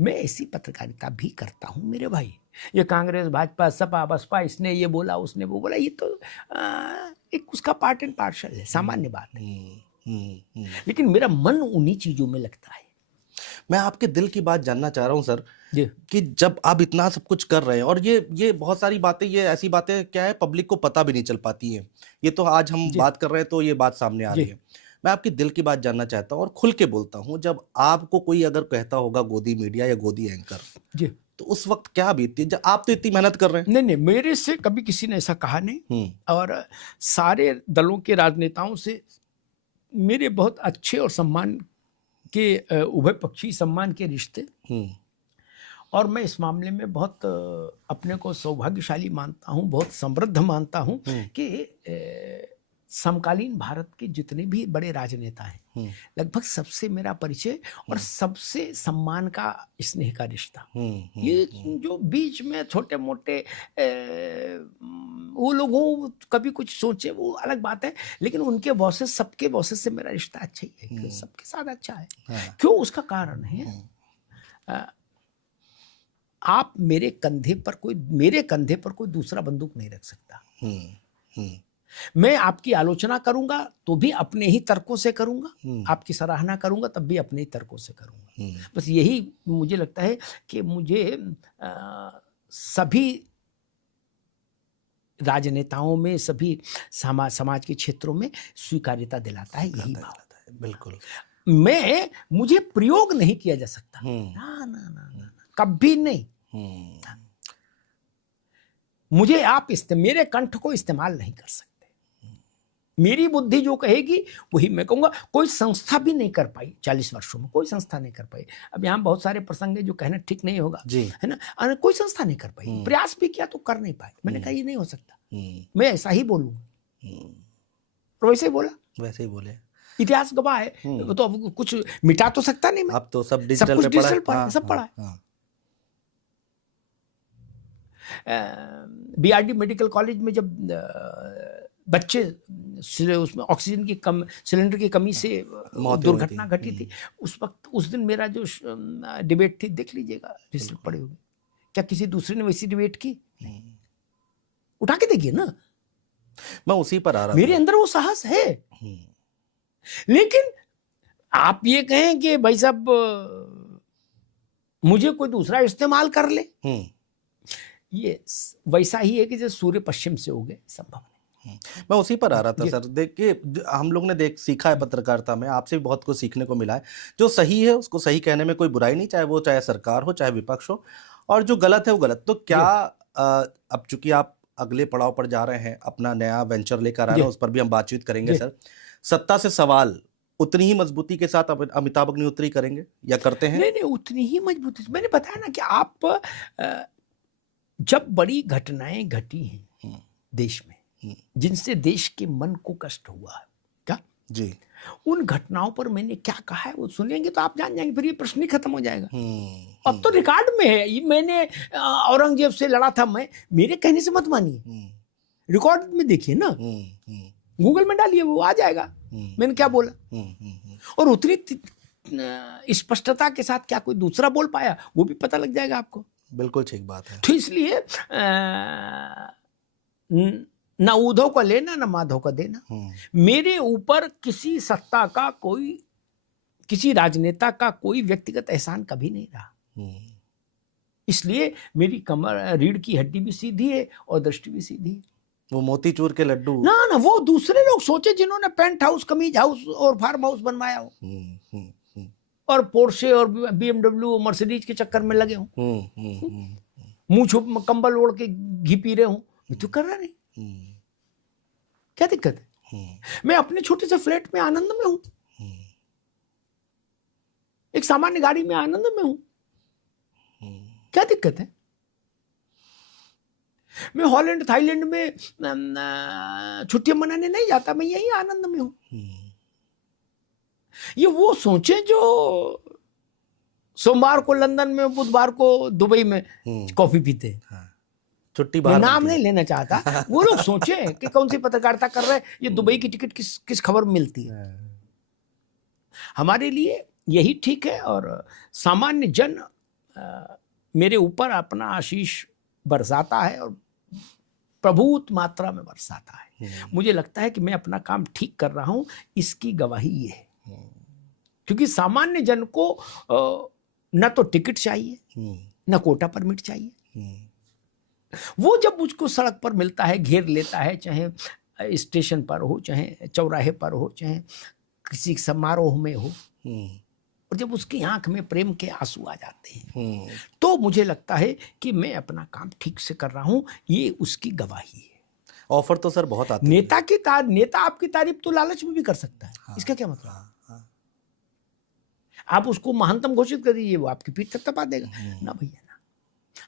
मैं ऐसी पत्रकारिता भी करता हूं मेरे भाई। ये कांग्रेस, भाजपा, सपा, बसपा, इसने ये बोला, उसने वो बोला, ये तो एक उसका पार्ट एंड पार्सल है, सामान्य बात है। लेकिन मेरा मन उन्हीं चीजों में लगता है। मैं आपके दिल की बात जानना चाह रहा हूं सर, जी। कि जब आप इतना सब कुछ कर रहे हैं, और ये बहुत सारी बातें, ये ऐसी बातें क्या है, पब्लिक को पता भी नहीं चल पाती हैं। ये तो आज हम बात कर रहे हैं तो ये बात सामने आ रही है। मैं आपकी दिल की बात जानना चाहता हूं और खुल के बोलता हूं, जब आपको कोई अगर कहता होगा गोदी मीडिया या गोदी एंकर जी, तो उस वक्त क्या बीतती है? जब आप तो इतनी मेहनत कर रहे हैं। नहीं, मेरे से कभी किसी ने ऐसा कहा नहीं, और सारे दलों के राजनेताओं से मेरे बहुत अच्छे और सम्मान के, उभय पक्षी सम्मान के रिश्ते, और मैं इस मामले में बहुत अपने को सौभाग्यशाली मानता हूं, बहुत समृद्ध मानता हूं कि समकालीन भारत के जितने भी बड़े राजनेता हैं, लगभग सबसे मेरा परिचय और सबसे सम्मान का, स्नेह का रिश्ता। ये जो बीच में छोटे मोटे वो लोगों कभी कुछ सोचे वो अलग बात है, लेकिन उनके बॉसेस, सबके बॉसेस से मेरा रिश्ता अच्छा ही है, सबके साथ अच्छा है। क्यों? उसका कारण है, आप मेरे कंधे पर कोई दूसरा बंदूक नहीं रख सकता। मैं आपकी आलोचना करूंगा तो भी अपने ही तर्कों से करूंगा, आपकी सराहना करूंगा तब भी अपने ही तर्कों से करूंगा। बस यही मुझे लगता है कि मुझे सभी राजनेताओं में, सभी समाज के क्षेत्रों में स्वीकार्यता दिलाता है यही भाव। बिल्कुल। मुझे प्रयोग नहीं किया जा सकता, ना ना ना ना, कभी नहीं। मुझे आप मेरे कंठ को इस्तेमाल नहीं कर सकते। मेरी बुद्धि जो कहेगी वही मैं कहूंगा। कोई संस्था भी नहीं कर पाई 40 वर्षों में, कोई संस्था नहीं कर पाई। अब यहाँ बहुत सारे प्रसंग है जो कहना ठीक नहीं होगा, है ना, कोई संस्था नहीं कर पाई। प्रयास भी किया तो कर नहीं पाए। मैंने कहा ये नहीं हो सकता, मैं ऐसा ही बोलूंगा, और वैसे ही बोला, वैसे ही बोले। इतिहास गवाह है, तो अब कुछ मिटा तो सकता नहीं मैं। अब तो सब सब डिजिटल कुछ पे पड़ा है। डिजिटल पड़ा है, सब पड़ा है। बीआरडी मेडिकल कॉलेज में जब बच्चे उसमें ऑक्सीजन की सिलेंडर की कमी से दुर्घटना घटी थी, उस वक्त, उस दिन मेरा जो डिबेट थी, देख लीजिएगा, रिजल्ट पड़े होंगे। क्या किसी दूसरे ने वैसी डिबेट की? उठा के देखिए ना। मैं उसी पर आ रहा मेरे अंदर वो साहस है। लेकिन आप ये कहें कि भाई साहब मुझे कोई दूसरा इस्तेमाल कर ले, ये वैसा ही है कि जैसे सूर्य पश्चिम से उगे, संभव नहीं। मैं उसी पर आ रहा था सर। देखिए, हम लोग ने सीखा है पत्रकारिता में, आपसे भी बहुत कुछ सीखने को मिला है। जो सही है उसको सही कहने में कोई बुराई नहीं, चाहे सरकार हो, चाहे विपक्ष हो, और जो गलत है वो गलत। तो क्या अब चूंकि आप अगले पड़ाव पर जा रहे हैं, अपना नया वेंचर लेकर आ रहे हैं, उस पर भी हम बातचीत करेंगे सर। सत्ता से सवाल उतनी ही मजबूती के साथ अमिताभ अग्निहोत्री करेंगे या करते हैं? नहीं, उतनी ही मजबूती। मैंने बताया ना कि आप जब बड़ी घटनाएं घटी हैं देश में, जिनसे देश के मन को कष्ट हुआ है, क्या जी, उन घटनाओं पर मैंने क्या कहा है वो सुनेंगे तो आप जान जाएंगे, फिर ये प्रश्न ही खत्म हो जाएगा। अब तो रिकॉर्ड में है। ये मैंने औरंगजेब से लड़ा था, मैं, मेरे कहने से मत मानिए, रिकॉर्ड में देखिए ना, गूगल में डालिए, वो आ जाएगा मैंने क्या बोला। और उतनी स्पष्टता के साथ क्या कोई दूसरा बोल पाया, वो भी पता लग जाएगा आपको। बिल्कुल ठीक बात है। तो इसलिए ना उद्धव का लेना, ना माधव का देना। मेरे ऊपर किसी सत्ता का कोई, किसी राजनेता का कोई व्यक्तिगत एहसान कभी नहीं रहा। इसलिए मेरी कमर, रीढ़ की हड्डी भी सीधी है और दृष्टि भी सीधी है। वो मोतीचूर के लड्डू ना, वो दूसरे लोग सोचे जिन्होंने पेंट हाउस, कमीज हाउस और फार्म हाउस बनवाया हो, और पोर्शे और बीएमडब्ल्यू, मर्सिडीज के चक्कर में लगे हो, मुंह छुप कंबल ओढ़ के घी पी रहे हो। मैं तो कर रहा नहीं, क्या दिक्कत है? मैं अपने छोटे से फ्लैट में आनंद में हूं, एक सामान्य गाड़ी में आनंद में हूं, क्या दिक्कत है? मैं हॉलैंड, थाईलैंड में छुट्टियां मनाने नहीं जाता, मैं यही आनंद में हूं। ये वो सोचे जो सोमवार को लंदन में, बुधवार को दुबई में कॉफी पीते हैं। छुट्टी मैं नाम नहीं लेना चाहता, वो लोग सोचे कि कौन सी पत्रकारिता कर रहे हैं, ये दुबई की टिकट किस खबर में मिलती है। हमारे लिए यही ठीक है। और सामान्य जन मेरे ऊपर अपना आशीष बरसाता है, और प्रभुत मात्रा में बरसाता है। मुझे लगता है कि मैं अपना काम ठीक कर रहा हूं, इसकी गवाही ये है। क्योंकि सामान्य जन को न तो टिकट चाहिए, न कोटा परमिट चाहिए। वो जब मुझको सड़क पर मिलता है, घेर लेता है, चाहे स्टेशन पर हो, चाहे चौराहे पर हो, चाहे किसी समारोह में हो, और जब उसकी आंख में प्रेम के आंसू आ जाते हैं, तो मुझे लगता है कि मैं अपना काम ठीक से कर रहा हूं, ये उसकी गवाही है। ऑफर तो सर बहुत आते हैं। नेता आपकी तारीफ तो लालच में भी कर सकता है। हाँ, इसका क्या मतलब? हाँ। आप उसको महानतम घोषित कर दीजिए, वो आपकी पीठ थपथपा देगा ना भैया ना।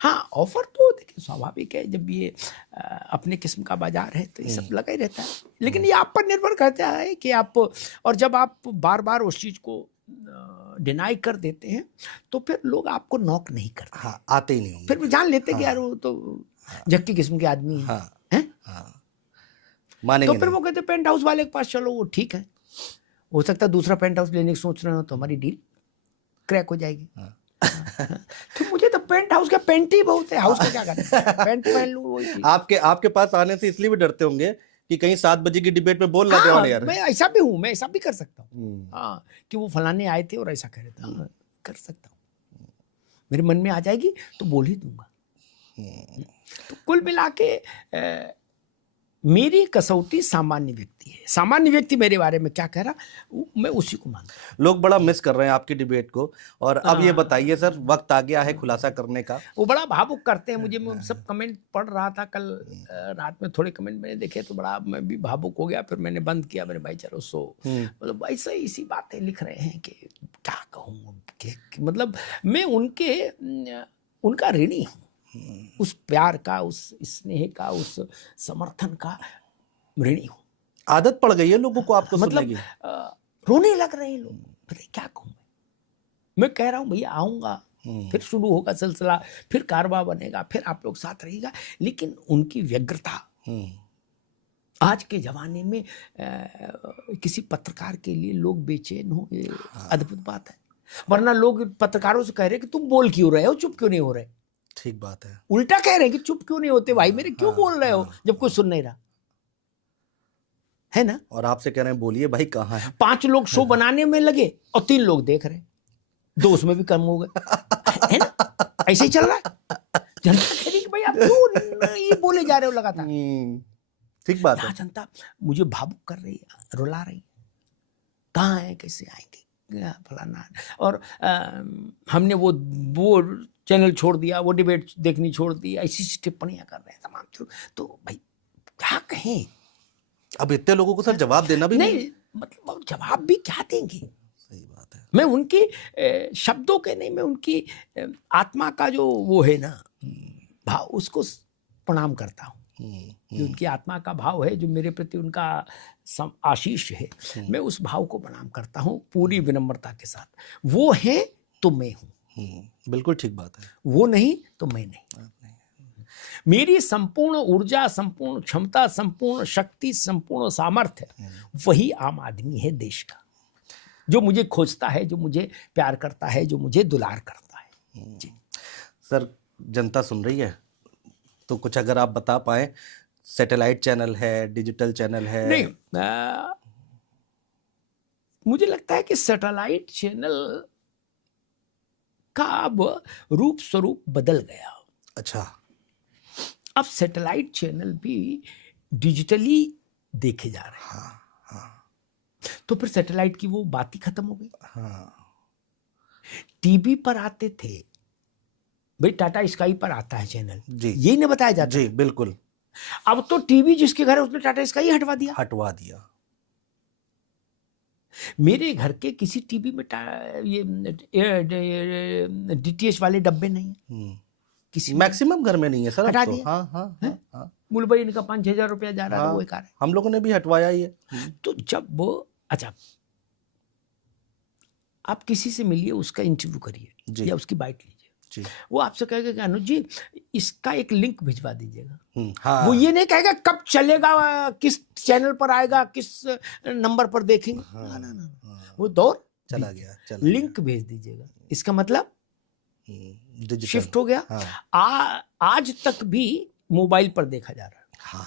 हाँ, ऑफर तो देखिए स्वाभाविक है, जब ये अपने किस्म का बाजार है तो ये सब लगा ही रहता है। लेकिन ये आप पर निर्भर करता है कि आप, और जब आप बार बार उस चीज को डिनाई कर देते हैं तो फिर लोग आपको नॉक नहीं करते। हाँ, आते ही नहीं होंगे। फिर भी जान लेते कि यार वो तो झक्की किस्म के आदमी है। मानेंगे तो फिर वो कहते पेंट हाउस वाले के पास चलो, वो ठीक है, हो सकता है दूसरा पेंट हाउस लेने की सोच रहे हो तो हमारी डील क्रैक हो जाएगी। तो मुझे तो पेंट हाउस का पेंट ही बहुत है, हाउस का क्या करना है, पेंट पहन लूं वही। आपके पास आने से इसलिए भी डरते होंगे कि कहीं 7 बजे की डिबेट में बोल ना दे यार। मैं ऐसा भी हूं, मैं ऐसा भी कर सकता हूँ। हाँ, कि वो फलाने आए थे और ऐसा कह रहे थे, हाँ, कर सकता हूँ। मेरे मन में आ जाएगी तो बोल ही दूंगा। तो कुल मिला के मेरी कसौटी सामान्य व्यक्ति है। सामान्य व्यक्ति मेरे बारे में क्या कह रहा मैं उसी को मानता हूं। लोग बड़ा मिस कर रहे हैं आपकी डिबेट को। और अब ये बताइए सर, वक्त आ गया है खुलासा करने का। वो बड़ा भावुक करते हैं मुझे। मैं सब कमेंट पढ़ रहा था कल रात में, थोड़े कमेंट मैंने देखे तो बड़ा मैं भी भावुक हो गया। फिर मैंने बंद किया, मेरे भाई चलो सो। मतलब भाई सही इसी बातें लिख रहे हैं कि क्या कहूँ मतलब मैं उनका ऋणी हूँ, उस प्यार का, उस स्नेह का, उस समर्थन का ऋणी हूँ। आदत पड़ गई है लोगों को आपको सुनने मतलब की। रोने लग रहे हैं लोग। पता क्या कहूँ मैं कह रहा हूँ भैया आऊँगा, फिर शुरू होगा सिलसिला, फिर कारवा बनेगा, फिर आप लोग साथ रहिएगा। लेकिन उनकी व्यग्रता आज के जमाने में किसी पत्रकार के लिए लोग बेचैन हो, ये अद्भुत बात है। वरना लोग पत्रकारों से कह रहे कि तुम बोल क्यों रहे हो, चुप क्यों नहीं हो रहे। ठीक बात है। उल्टा कह रहे हैं कि चुप क्यों नहीं होते भाई मेरे, क्यों बोल रहे हो जब कोई सुन नहीं रहा है ना। और आपसे कह रहे हैं बोलिए भाई कहाँ है। 5 लोग शो बनाने में लगे और 3 लोग देख रहे हैं, 2 उसमें भी कम हो गए है ना। ऐसे ही चल रहा है। जनता कह रही कि भाई आप क्यों ये बोले जा रहे हो लगातार। ठीक बात है। जनता मुझे भावुक कर रही है, रुला रही है, कहाँ है, कैसे आएंगे, फलाना। और हमने वो चैनल छोड़ दिया, वो डिबेट देखनी छोड़ दी, ऐसी टिप्पणियां कर रहे हैं तमाम। तो भाई क्या कहें। अब इतने लोगों को सर जवाब देना भी नहीं, मतलब जवाब भी क्या देंगे। सही बात है। मैं उनके शब्दों के नहीं, मैं उनकी आत्मा का जो वो है ना भाव, उसको प्रणाम करता हूँ। जो उनकी आत्मा का भाव है, जो मेरे प्रति उनका आशीष है, मैं उस भाव को प्रणाम करता हूँ पूरी विनम्रता के साथ। वो है तो मैं हूँ। बिल्कुल ठीक बात है। वो नहीं तो मैं नहीं। मेरी संपूर्ण ऊर्जा, संपूर्ण क्षमता, संपूर्ण शक्ति, संपूर्ण सामर्थ्य वही आम आदमी है देश का, जो मुझे खोजता है, जो मुझे प्यार करता है, जो मुझे दुलार करता है। जी सर, जनता सुन रही है तो कुछ अगर आप बता पाए। सैटेलाइट चैनल है, डिजिटल चैनल है। नहीं, मुझे लगता है कि सैटेलाइट चैनल का अब रूप स्वरूप बदल गया। अच्छा। अब सैटेलाइट चैनल भी डिजिटली देखे जा रहे हैं। हाँ। तो फिर सैटेलाइट की वो बात ही खत्म हो गई। हाँ। टीवी पर आते थे भाई, टाटा स्काई पर आता है चैनल, जी, यही नहीं बताया जाता। जी बिल्कुल। अब तो टीवी जिसके घर है उसने टाटा स्काई हटवा दिया। मेरे घर के किसी टीवी में ये डीटीएच वाले डब्बे नहीं है, किसी मैक्सिमम घर में नहीं है सर। हटा तो दिया। हाँ। मुलबई इनका 5-6 हजार रुपया जा रहा है, वो एक है। हम लोगों ने भी हटवाया ही है। तो जब वो अच्छा, आप किसी से मिलिए, उसका इंटरव्यू करिए या उसकी बाइट लीजिए, वो आपसे कहेगा कि अनुज जी इसका एक लिंक भिजवा दीजिएगा। हाँ। वो ये नहीं कहेगा कब चलेगा, किस चैनल पर आएगा, किस नंबर पर देखेंगे। ना, वो दौर चला गया। लिंक भेज दीजिएगा, इसका मतलब शिफ्ट हो गया। आज तक भी मोबाइल पर देखा जा रहा है।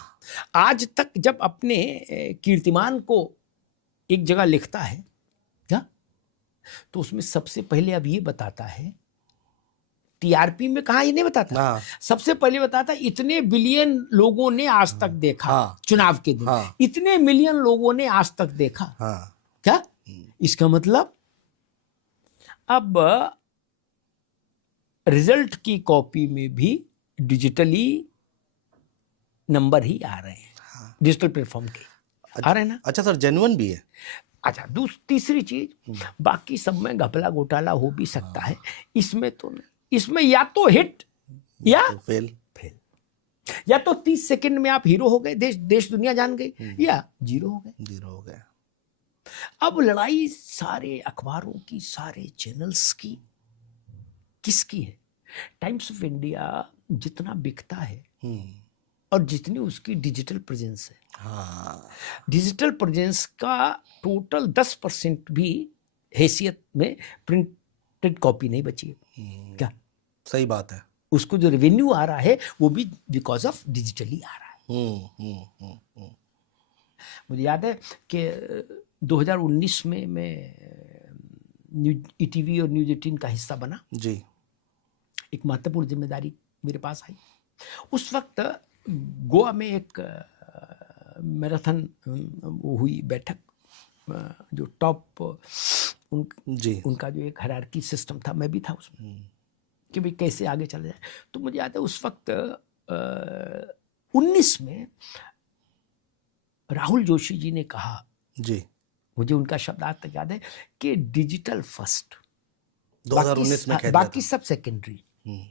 आज तक जब अपने कीर्तिमान को एक जगह लिखता है क्या, तो उसमें सबसे पहले अब ये बताता है, टीआरपी में कहा ये नहीं बताता, सबसे पहले बताता इतने बिलियन लोगों ने आज तक देखा। चुनाव के दिन इतने मिलियन लोगों ने आज तक देखा। क्या इसका मतलब अब रिजल्ट की कॉपी में भी डिजिटली नंबर ही आ रहे हैं, डिजिटल प्लेटफॉर्म के आ रहे हैं ना। अच्छा सर, जेन्युइन भी है। अच्छा, तीसरी चीज, बाकी सब में घपला घोटाला हो भी सकता है, इसमें तो नहीं। इसमें या तो हिट या तो फेल। या तो 30 सेकंड में आप हीरो हो गए, देश दुनिया जान गई, या जीरो हो गए। अब लड़ाई सारे अखबारों की, सारे चैनल्स की, किसकी है? टाइम्स ऑफ इंडिया जितना बिकता है और जितनी उसकी डिजिटल प्रेजेंस है, डिजिटल प्रेजेंस का टोटल 10% भी हैसियत में प्रिंटेड कॉपी नहीं बची है। क्या सही बात है। उसको जो रेवेन्यू आ रहा है वो भी बिकॉज ऑफ डिजिटली आ रहा है। मुझे याद है कि 2019 में मैं ईटीवी और न्यूज 18 का हिस्सा बना जी। एक महत्वपूर्ण जिम्मेदारी मेरे पास आई। उस वक्त गोवा में एक मैराथन वो हुई बैठक, जो टॉप जी उनका जो एक हायरार्की सिस्टम था, मैं भी था उसमें कि भाई कैसे आगे चला जाए। तो मुझे याद है उस वक्त 19 में राहुल जोशी जी ने कहा, जी मुझे उनका शब्द आज तक याद है, कि डिजिटल फर्स्ट, 2019 में कह दिया बाकी था। सब सेकेंडरी। हम्म,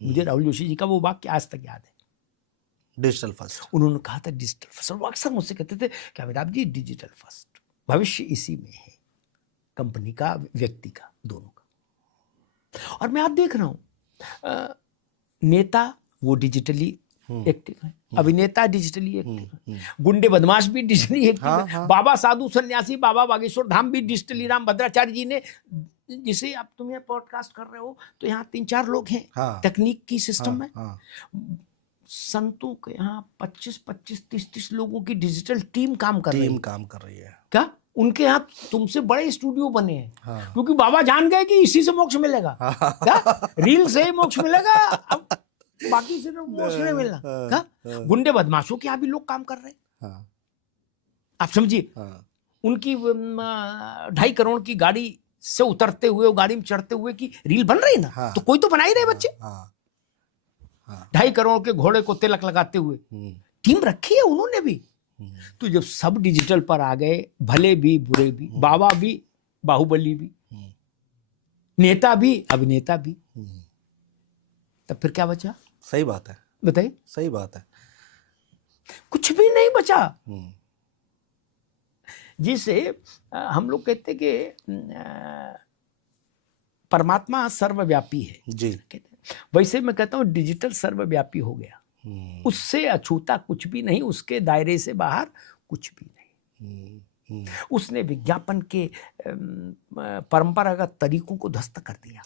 मुझे राहुल जोशी जी का वो वाक्य आज तक याद है। Digital first. उन्होंने कहा था डिजिटल फर्स्ट, और वो अक्सर मुझसे कहते थे कि अमिताभ जी डिजिटल फर्स्ट, भविष्य इसी में है, कंपनी का, व्यक्ति का, दोनों का। और मैं आज देख रहा हूं नेता वो डिजिटली एक्टिव है, अभिनेता डिजिटली एक्टिव है, गुंडे बदमाश भी डिजिटली एक्टिव हाँ, है, हाँ। बाबा साधु सन्यासी बाबा बागेश्वर धाम भी डिजिटली, राम भद्राचार्य जी ने, जिसे आप तुम्हें पॉडकास्ट कर रहे हो तो यहाँ 3-4 लोग हैं हाँ। तकनीक की सिस्टम में। हाँ, संतों के यहाँ 25-25, 30-30 लोगों की डिजिटल टीम काम कर रही टीम है। काम कर रही है। क्या उनके यहाँ तुमसे बड़े स्टूडियो बने हैं? हाँ। क्योंकि बाबा जान गए कि इसी से मोक्ष मिलेगा। क्या रील से ही मोक्ष मिलेगा, अब बाकी से तो मोक्ष नहीं मिलना। क्या गुंडे बदमाशों के यहाँ भी लोग काम कर रहे हैं। हाँ, आप समझिए, उनकी 2.5 करोड़ की गाड़ी से उतरते हुए, गाड़ी में चढ़ते हुए की रील बन रही ना। हाँ। तो कोई तो बना ही रहे बच्चे। हाँ, हाँ। 2.5 करोड़ के घोड़े को तिलक लगाते हुए टीम रखी है उन्होंने भी। तो जब सब डिजिटल पर आ गए, भले भी बुरे भी, बाबा भी, बाहुबली भी, नेता भी, अभिनेता भी, तब फिर क्या बचा? सही बात है, बताइए। सही बात है। कुछ भी नहीं बचा। जिसे हम लोग कहते कि परमात्मा सर्वव्यापी है जी। वैसे मैं कहता हूँ डिजिटल सर्वव्यापी हो गया। उससे अछूता कुछ भी नहीं, उसके दायरे से बाहर कुछ भी नहीं। उसने विज्ञापन के परंपरागत तरीकों को ध्वस्त कर दिया।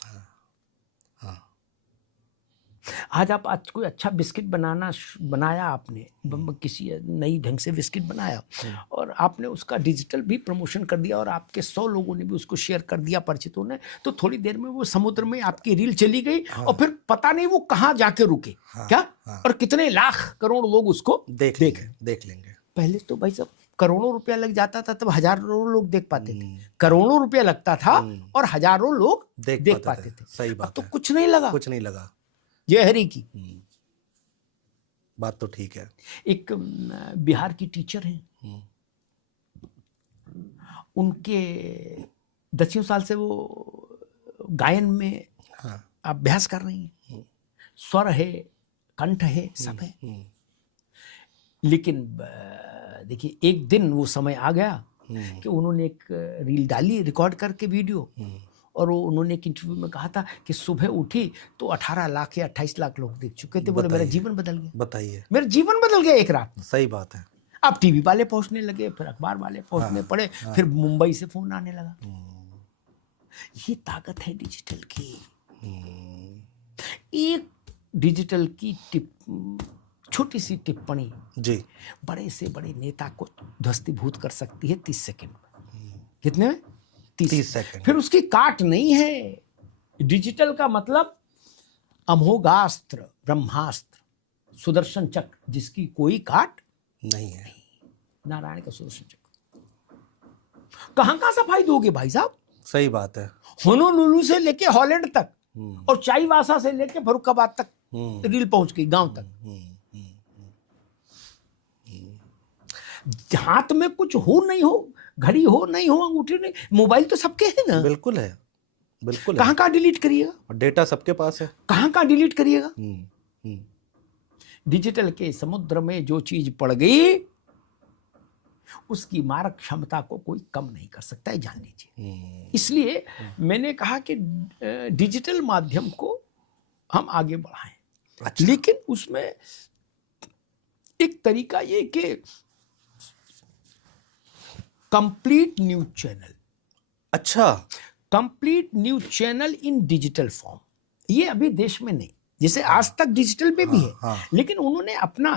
आज कोई अच्छा बिस्किट बनाया आपने, किसी नई ढंग से बिस्किट बनाया और आपने उसका डिजिटल भी प्रमोशन कर दिया और आपके 100 लोगों ने भी उसको शेयर कर दिया, परिचितों ने, तो थोड़ी देर में वो समुद्र में आपकी रील चली गई। और फिर पता नहीं वो कहाँ जाके रुके। क्या और कितने लाख करोड़ लोग उसको देख लेंगे। पहले तो भाई साहब करोड़ों रुपया लग जाता था, तब हजारों लोग देख पाते थे। करोड़ों रुपया लगता था और हजारों लोग देख पाते थे। सही बात। तो कुछ नहीं लगा। जय हरि की बात तो ठीक है। एक बिहार की टीचर हैं, उनके 10 साल से वो गायन में अभ्यास कर रही हैं। स्वर है, कंठ है, सब है। लेकिन देखिए एक दिन वो समय आ गया कि उन्होंने एक रील डाली, रिकॉर्ड करके वीडियो, और उन्होंने एक इंटरव्यू में कहा था कि सुबह उठी तो 18 लाख या 28 लाख लोग देख चुके थे। बोले मेरा जीवन बदल गया। बताइए। मेरा जीवन बदल गया एक रात में। सही बात है। अब टीवी वाले पहुंचने लगे, फिर अखबार वाले पहुंचने पड़े, फिर मुंबई से फोन आने लगा। ये ताकत है डिजिटल की। एक डिजिटल की छोटी सी टिप्पणी जी बड़े से बड़े नेता को ध्वस्तीभूत कर सकती है 30 सेकंड में। कितने में? 30 सेकंड। फिर उसकी काट नहीं है। डिजिटल का मतलब अमोघास्त्र, ब्रह्मास्त्र, सुदर्शन चक्र, जिसकी कोई काट नहीं है। नारायण का सुदर्शन चक्र। कहां का सफाई दोगे भाई साहब? सही बात है। होनोलुलु से लेके हॉलैंड तक और चाईबासा से लेके फरुखाबाद तक रील पहुंच गई, गांव तक। हाथ में कुछ हो नहीं हो, घड़ी हो नहीं हो, अंगूठी नहीं, मोबाइल तो सबके है ना। बिल्कुल है, बिल्कुल। कहां डिलीट करिएगा? और डेटा सबके पास है, कहां डिलीट करिएगा? डिजिटल के समुद्र में जो चीज पड़ गई उसकी मारक क्षमता को कोई कम नहीं कर सकता है, जान लीजिए। इसलिए मैंने कहा कि डिजिटल माध्यम को हम आगे बढ़ाएं। अच्छा। लेकिन उसमें एक तरीका ये कि कंप्लीट न्यूज चैनल। अच्छा, complete news channel in digital form, ये अभी देश में नहीं। जैसे आज तक डिजिटल पे भी है, लेकिन उन्होंने अपना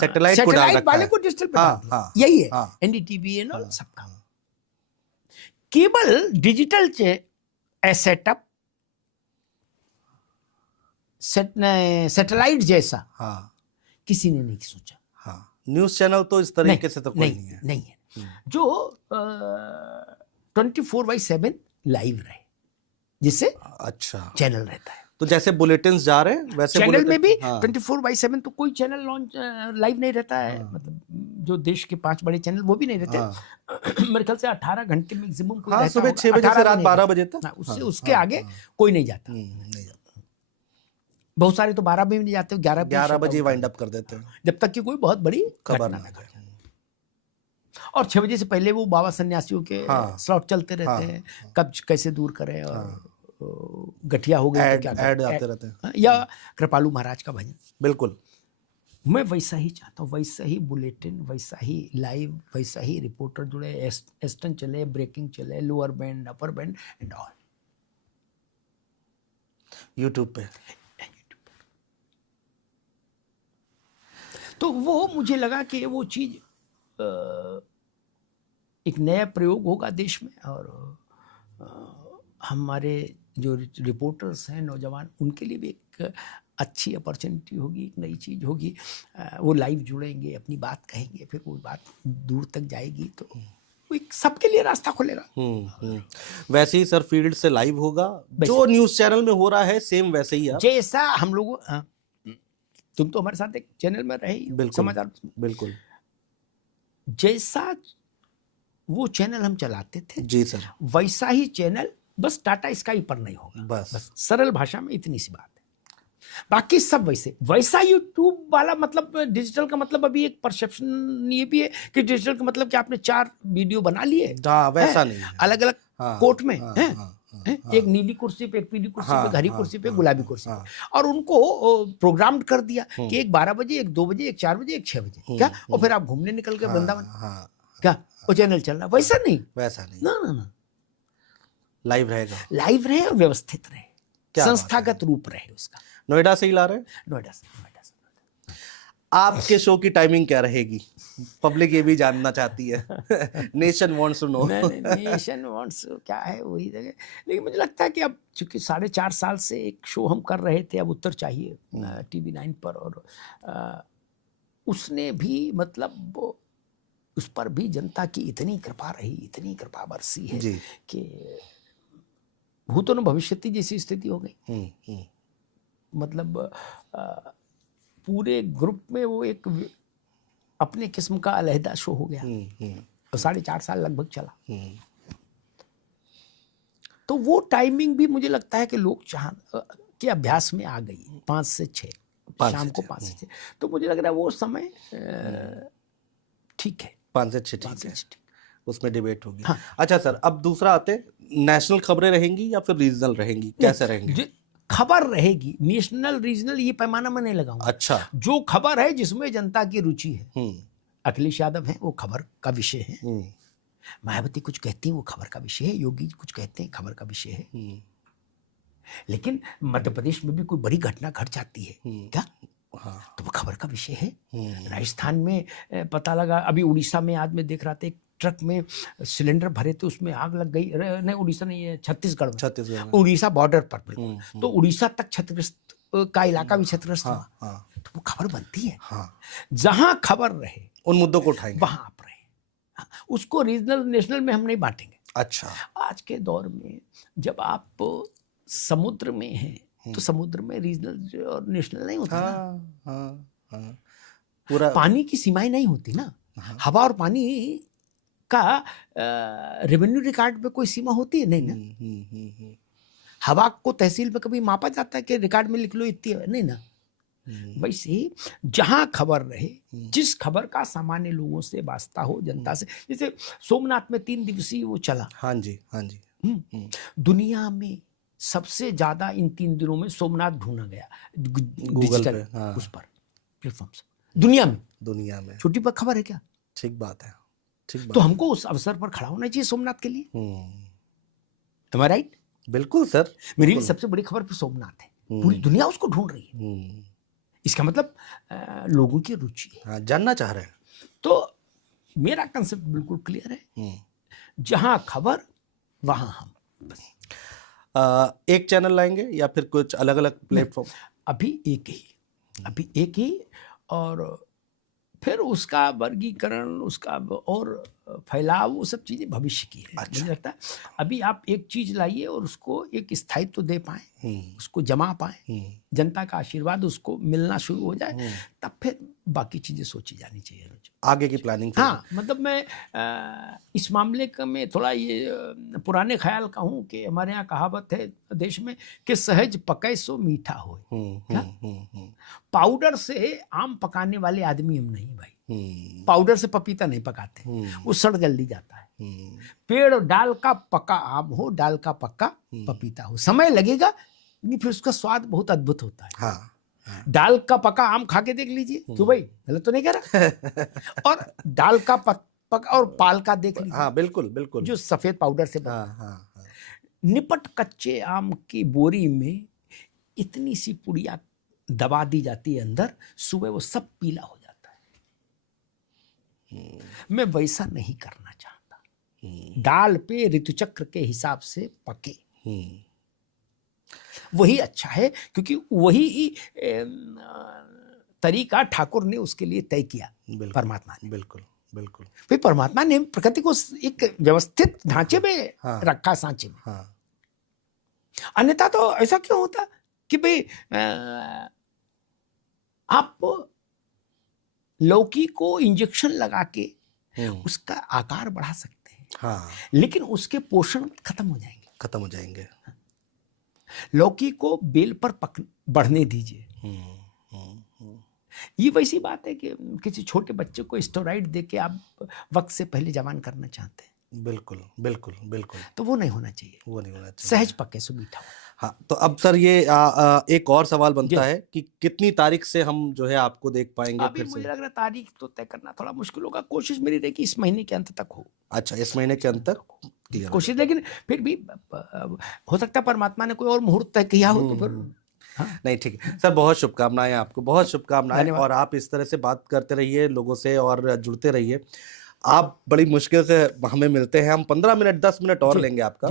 सैटेलाइट वाले को डिजिटल पे डाल दिया। यही है एनडीटीवी और सबका। केवल डिजिटल सेटअप सैटेलाइट जैसा किसी ने नहीं सोचा। न्यूज चैनल तो इस तरीके से तो कोई नहीं नहीं है। नहीं है जो 24/7 लाइव रहे, जिससे अच्छा, चैनल रहता है। तो जैसे बुलेटिन जा रहे हैं वैसे चैनल में भी हाँ, 24/7 तो कोई चैनल लॉन्च लाइव नहीं रहता है। हाँ। मतलब जो देश के 5 बड़े चैनल वो भी नहीं रहते। हाँ, मेरे ख्याल से 18 घंटे मैक्सिमम कोई हाँ, रहता सुबह होगा। 6 बजे से 18 रात भी नहीं 12 रहता। बजे तक। हाँ, उससे हाँ, उसके हाँ, आगे हाँ। कोई नहीं जाता। नहीं जाता। बहुत सारे तो 12 भी नहीं जाते, 11 पे 11 shut बजे down वाइंड कर अप कर देते हैं, देते, जब तक कि कोई बहुत बड़ी खबर घटना ना ना घटे। जाए। और 6 बजे से पहले वो बाबा सन्यासियों के हाँ, स्लॉट चलते रहते हाँ, हैं, कब्ज कैसे दूर करें, और हाँ। गठिया हो गई तो क्या ऐड करें, आते रहते हैं। या कृपालू महाराज का भजन। बिल्कुल। मैं वैसा ही चाहता हूँ, वैसा ही बुलेटिन, वैसा ही लाइव, वैसा ही रिपोर्टर जुड़े, एस्टन चले, ब्रेकिंग चले, lower band, upper band and all YouTube पे। तो वो मुझे लगा कि वो चीज़ एक नया प्रयोग होगा देश में, और हमारे जो रिपोर्टर्स हैं नौजवान, उनके लिए भी एक अच्छी अपॉर्चुनिटी होगी, एक नई चीज़ होगी। वो लाइव जुड़ेंगे, अपनी बात कहेंगे, फिर वो बात दूर तक जाएगी, तो वो एक सबके लिए रास्ता खोलेगा। वैसे ही सर फील्ड से लाइव होगा, जो न्यूज चैनल में हो रहा है सेम वैसे ही आप। जैसा हम लोग, तुम तो हमारे साथ एक चैनल में रहे ही, बिल्कुल, समाचार, बिल्कुल। जैसा वो चैनल हम चलाते थे जी सर, वैसा ही चैनल, बस टाटा स्काई पर नहीं होगा। बस सरल भाषा में इतनी सी बात है। बाकी सब वैसा यूट्यूब वाला, मतलब डिजिटल का मतलब अभी एक परसेप्शन ये भी है कि डिजिटल का मतलब कि आपने 4 वीडियो बना लिए, हाँ, वैसा नहीं है। अलग अलग हाँ, कोट में हाँ, हैं, हाँ, एक नीली कुर्सी पे, एक पीली कुर्सी हाँ, पे, हरी हाँ, कुर्सी पे, हाँ, गुलाबी हाँ, कुर्सी हाँ। पे, और उनको प्रोग्राम कर दिया कि एक 12 बजे, एक 2 बजे, एक 4 बजे, एक 6 बजे, क्या, और फिर आप घूमने निकल गए वृंदावन, हाँ, क्या वो चैनल चल रहा? वैसा नहीं, वैसा नहीं, ना ना ना, लाइव रहेगा। लाइव रहे और व्यवस्थित रहे, क्या बात है। संस्थागत रूप रहे उसका। नोएडा से ही ला रहे हैं? नोएडा से। आपके शो की टाइमिंग क्या रहेगी? पब्लिक ये भी जानना चाहती है। Nation wants to know. नहीं, नेशन वांट्स क्या है, वही जगह। लेकिन मुझे लगता है कि अब चूंकि 4.5 साल से एक शो हम कर रहे थे, अब उत्तर चाहिए TV9 पर, और उसने भी मतलब उस पर भी जनता की इतनी कृपा रही, इतनी कृपा बरसी है जी। कि भूतो न भविष्यति जैसी स्थिति हो गई। मतलब पूरे ग्रुप में वो एक अपने किस्म का अलहदा शो हो गया, और 4.5 साल लगभग चला। तो वो टाइमिंग भी मुझे लगता है कि लोग के अभ्यास में आ गई, 5 से 6 शाम को 5 से 6। तो मुझे लग रहा है वो समय ठीक है, 5 से 6 ठीक है, उसमें डिबेट होगी। हाँ। अच्छा सर, अब दूसरा आते, नेशनल खबरें रहेंगी या फिर रीजनल रहेंगी, कैसे रहेंगी? खबर रहेगी, नेशनल रीजनल ये पैमाना मैं नहीं लगाऊंगा। अच्छा, जो खबर है जिसमें जनता की रुचि है, अखिलेश यादव है वो खबर का विषय है, मायावती कुछ कहती हैं वो खबर का विषय है, योगी कुछ कहते हैं खबर का विषय है। लेकिन मध्य प्रदेश में भी कोई बड़ी घटना घट जाती है क्या, हाँ, तो वो खबर का विषय है। राजस्थान में पता लगा, अभी उड़ीसा में आज मैं देख रहा था, एक ट्रक में सिलेंडर भरे थे, उसमें आग लग गई। नहीं, उड़ीसा नहीं है, छत्तीसगढ़ में, उड़ीसा बॉर्डर पर बिल्कुल। तो उड़ीसा तक क्षतिग्रस्त का इलाका भी क्षतिग्रस्त हुआ। तो वो खबर बनती है। जहां खबर रहे उन मुद्दों को उठाएंगे, वहां आप रहे। उसको रीजनल नेशनल में हम नहीं बांटेंगे। अच्छा, आज के दौर में जब आप समुद्र में हैं तो समुद्र में रीजनल और नेशनल नहीं होता ना। पूरा पानी की सीमाएं नहीं होती ना। हवा और पानी का रेवेन्यू रिकॉर्ड पे कोई सीमा होती है नहीं ना। हवा को तहसील पे कभी मापा जाता है कि रिकॉर्ड में लिख लो इतनी, नहीं ना। वैसे ही जहां खबर रहे, जिस खबर का सामान्य लोगों से वास्ता हो, जनता से, जैसे सोमनाथ में 3 दिवसीय वो चला। हाँ जी, हाँ जी। दुनिया में सबसे ज्यादा इन 3 दिनों में सोमनाथ ढूंढा गया गूगल पे, उस पर प्लेटफॉर्म से, दुनिया में छोटी पर खबर है क्या? ठीक बात है, ठीक बात। तो हमको उस अवसर पर खड़ा होना चाहिए सोमनाथ के लिए। Am I right? बिल्कुल सर, मेरे लिए सबसे बड़ी खबर सोमनाथ है, पूरी दुनिया उसको ढूंढ रही है। इसका मतलब लोगों की रुचि है, जानना चाह रहे हैं। तो मेरा कंसेप्ट बिल्कुल क्लियर है, जहां खबर वहां हम। एक चैनल लाएंगे या फिर कुछ अलग अलग प्लेटफॉर्म? अभी एक ही, और फिर उसका वर्गीकरण, उसका और फैलाव, वो सब चीज़ें भविष्य की है। अच्छा। मुझे लगता है अभी आप एक चीज़ लाइए और उसको एक स्थायित्व दे पाएँ, उसको जमा पाएँ, जनता का आशीर्वाद उसको मिलना शुरू हो जाए, तब फिर बाकी चीज़ें सोची जानी चाहिए रोज। आगे की प्लानिंग फिर। हाँ, मतलब मैं इस मामले का में थोड़ा ये पुराने ख्याल का हूँ कि हमारे यहाँ कहावत है देश में कि सहज पकै सो मीठा होए। क्या? पाउडर से आम पकाने वाले आदमी हम नहीं भाई। पाउडर से पपीता नहीं पकाते, वो सड़ जल्दी जाता है। पेड़ और डाल का पका आम हो, डाल का पक्का पपीता हो, समय लगेगा लेकिन फिर उसका स्वाद बहुत अद्भुत होता है। हाँ, डाल का पका आम खा के देख लीजिए, क्यों भाई, गलत तो नहीं कह रहा। और डाल का पका और पाल का देख लीजिए। हाँ, बिल्कुल बिल्कुल। जो सफेद पाउडर से बना। हाँ हाँ हाँ। निपट कच्चे आम की बोरी में इतनी सी पुड़िया दबा दी जाती है अंदर, सुबह वो सब पीला हो जाता है। मैं वैसा नहीं करना चाहता। दाल पे ऋतुचक्र के हिसाब से पके, वही अच्छा है, क्योंकि वही तरीका ठाकुर ने उसके लिए तय किया, परमात्मा ने। बिल्कुल बिल्कुल। फिर परमात्मा ने प्रकृति को एक व्यवस्थित ढांचे में रखा, सांचे में। अन्यथा तो ऐसा क्यों होता कि भाई आप लौकी को इंजेक्शन लगा के उसका आकार बढ़ा सकते हैं, हाँ, लेकिन उसके पोषण खत्म हो जाएंगे, खत्म हो जाएंगे। लौकी को बेल पर बढ़ने दीजिए। ये वैसी बात है कि किसी छोटे बच्चे को स्टेरॉइड दे के आप वक्त से पहले जवान करना चाहते हैं। बिल्कुल बिल्कुल बिल्कुल। तो वो नहीं होना चाहिए, वो नहीं होना चाहिए। सहज पके सो मीठा हो। हाँ, तो अब सर ये एक और सवाल बनता है कि कितनी तारीख से हम जो है आपको देख पाएंगे अभी फिर से? मुझे लग रहा है तारीख तो तय करना थोड़ा मुश्किल होगा, कोशिश मेरी रहेगी इस महीने के अंत तक हो। अच्छा, इस महीने के अंत तक क्लियर कोशिश, लेकिन फिर भी हो सकता है परमात्मा ने कोई और मुहूर्त तय किया हो तो फिर। हाँ। नहीं, ठीक है सर, बहुत शुभकामनाएं आपको, बहुत शुभकामनाएं। धन्यवाद। और आप इस तरह से बात करते रहिए लोगों से और जुड़ते रहिए। आप बड़ी मुश्किल से हमें मिलते हैं, हम 15 मिनट 10 मिनट और लेंगे आपका।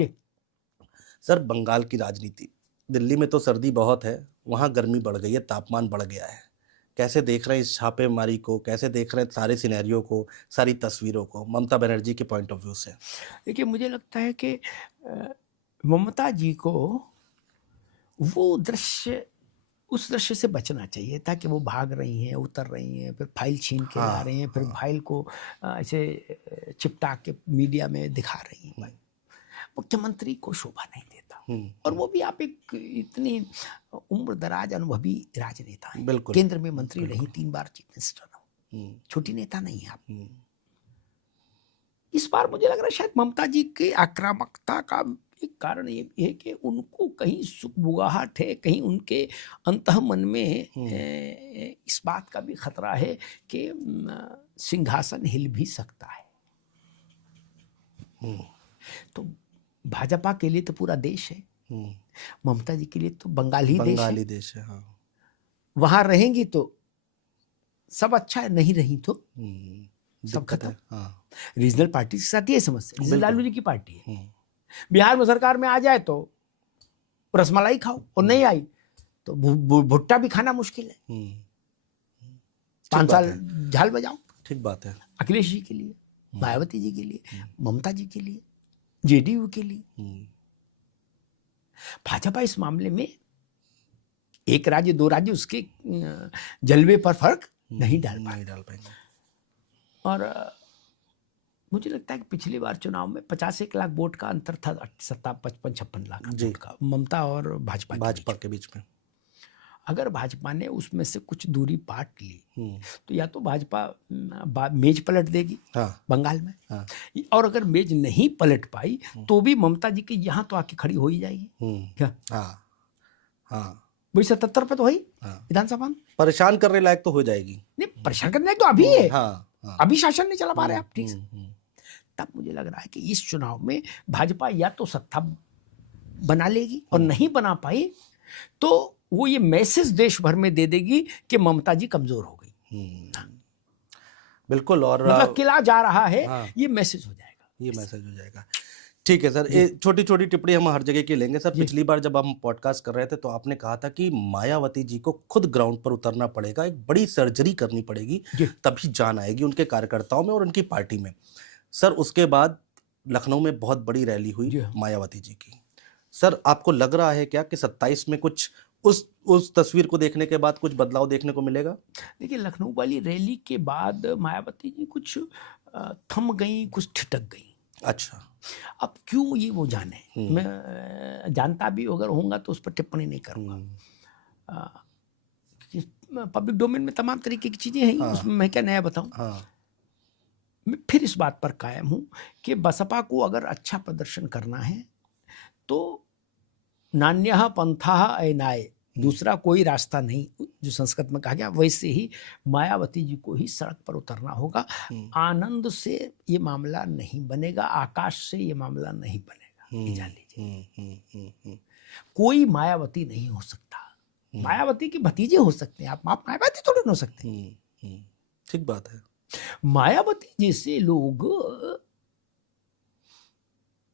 सर, बंगाल की राजनीति, दिल्ली में तो सर्दी बहुत है, वहाँ गर्मी बढ़ गई है, तापमान बढ़ गया है। कैसे देख रहे हैं इस छापेमारी को, कैसे देख रहे हैं सारे सिनेरियो को, सारी तस्वीरों को ममता बनर्जी के पॉइंट ऑफ व्यू से? देखिए, मुझे लगता है कि ममता जी को वो दृश्य, उस दृश्य से बचना चाहिए था कि वो भाग रही हैं, उतर रही हैं, फिर फाइल छीन के ला रहे हैं, फिर फाइल को ऐसे चिपटा के मीडिया में दिखा रही हैं। मुख्यमंत्री को शोभा नहीं देता, और वो भी आप एक इतनी उम्र दराज अनुभवी राजनेता हैं, बिल्कुल, केंद्र में मंत्री रही, 3 बार चीफ मिनिस्टर हो, छोटी नेता नहीं है आप। इस बार मुझे लग रहा है शायद ममता जी की आक्रामकता का एक कारण ये है कि उनको कहीं सुखबुगाहट है, कहीं उनके अंतःमन में इस बात का भी खतरा है कि सिंहासन हिल भी सकता है। तो भाजपा के लिए तो पूरा देश है, ममता जी के लिए तो बंगाल ही देश है। हाँ। वहां रहेंगी तो सब अच्छा है, नहीं रही तो सब खत्म। हाँ। रीजनल पार्टी के साथ ये समस्या, रीजनल लालू जी की पार्टी है। बिहार में सरकार में आ जाए तो रसमलाई खाओ, और नहीं आई तो भुट्टा भी खाना मुश्किल है। 5 साल झाल बजाओ। ठीक बात है। अखिलेश जी के लिए, मायावती जी के लिए, ममता जी के लिए, जेडीयू के लिए। भाजपा इस मामले में एक राज्य 2 राज्य उसके जलवे पर फर्क नहीं डाल पाएंगे। और मुझे लगता है कि पिछली बार चुनाव में 51 लाख वोट का अंतर था, 55-56 लाख वोट का ममता और भाजपा के बीच में। अगर भाजपा ने उसमें से कुछ दूरी पाट ली तो या तो भाजपा मेज पलट देगी बंगाल में, और अगर मेज नहीं पलट पाई तो भी ममता जी की यहाँ तो आके खड़ी हो ही जाएगी। क्या? वही 77 पे तो वही विधानसभा में परेशान करने लायक तो हो जाएगी। नहीं, परेशान करने लायक तो अभी है। अभी शासन नहीं चला पा रहे आप ठीक से। तब मुझे लग रहा है कि इस चुनाव में भाजपा या तो सत्ता बना लेगी, और नहीं बना पाई तो वो ये मैसेज देश भर में दे देगी कि ममता जी कमजोर हो गई। बिल्कुल। और मतलब किला जा रहा है, ये मैसेज हो जाएगा। ये मैसेज हो जाएगा। ठीक है सर, ये छोटी छोटी टिप्पणी हम हर जगह की लेंगे सर। जी। पिछली बार जब हम पॉडकास्ट कर रहे थे तो आपने कहा था कि मायावती जी को खुद ग्राउंड पर उतरना पड़ेगा, एक बड़ी सर्जरी करनी पड़ेगी, जी। तभी जान आएगी उनके कार्यकर्ताओं में और उनकी पार्टी में। सर उसके बाद लखनऊ में बहुत बड़ी रैली हुई जी हाँ। मायावती जी की। सर आपको लग रहा है क्या कि 27 में कुछ उस तस्वीर को देखने के बाद कुछ बदलाव देखने को मिलेगा? देखिए, लखनऊ वाली रैली के बाद मायावती जी कुछ थम गई, कुछ ठिठक गई। अच्छा। अब क्यों ये वो जाने, मैं जानता भी अगर होऊंगा तो उस पर टिप्पणी नहीं करूंगा। पब्लिक डोमेन में तमाम तरीके की चीजें हैं, उसमें मैं क्या नया बताऊं। हाँ। मैं फिर इस बात पर कायम हूं कि बसपा को अगर अच्छा प्रदर्शन करना है तो नान्यः पंथः अयनाय, दूसरा कोई रास्ता नहीं, जो संस्कृत में कहा गया, वैसे ही मायावती जी को ही सड़क पर उतरना होगा। आनंद से ये मामला नहीं बनेगा, आकाश से ये मामला नहीं बनेगा, ये जान लीजिए। कोई मायावती नहीं हो सकता। मायावती के भतीजे हो सकते हैं, आप मायावती थोड़ी ना हो सकते। ठीक बात है। मायावती जैसे लोग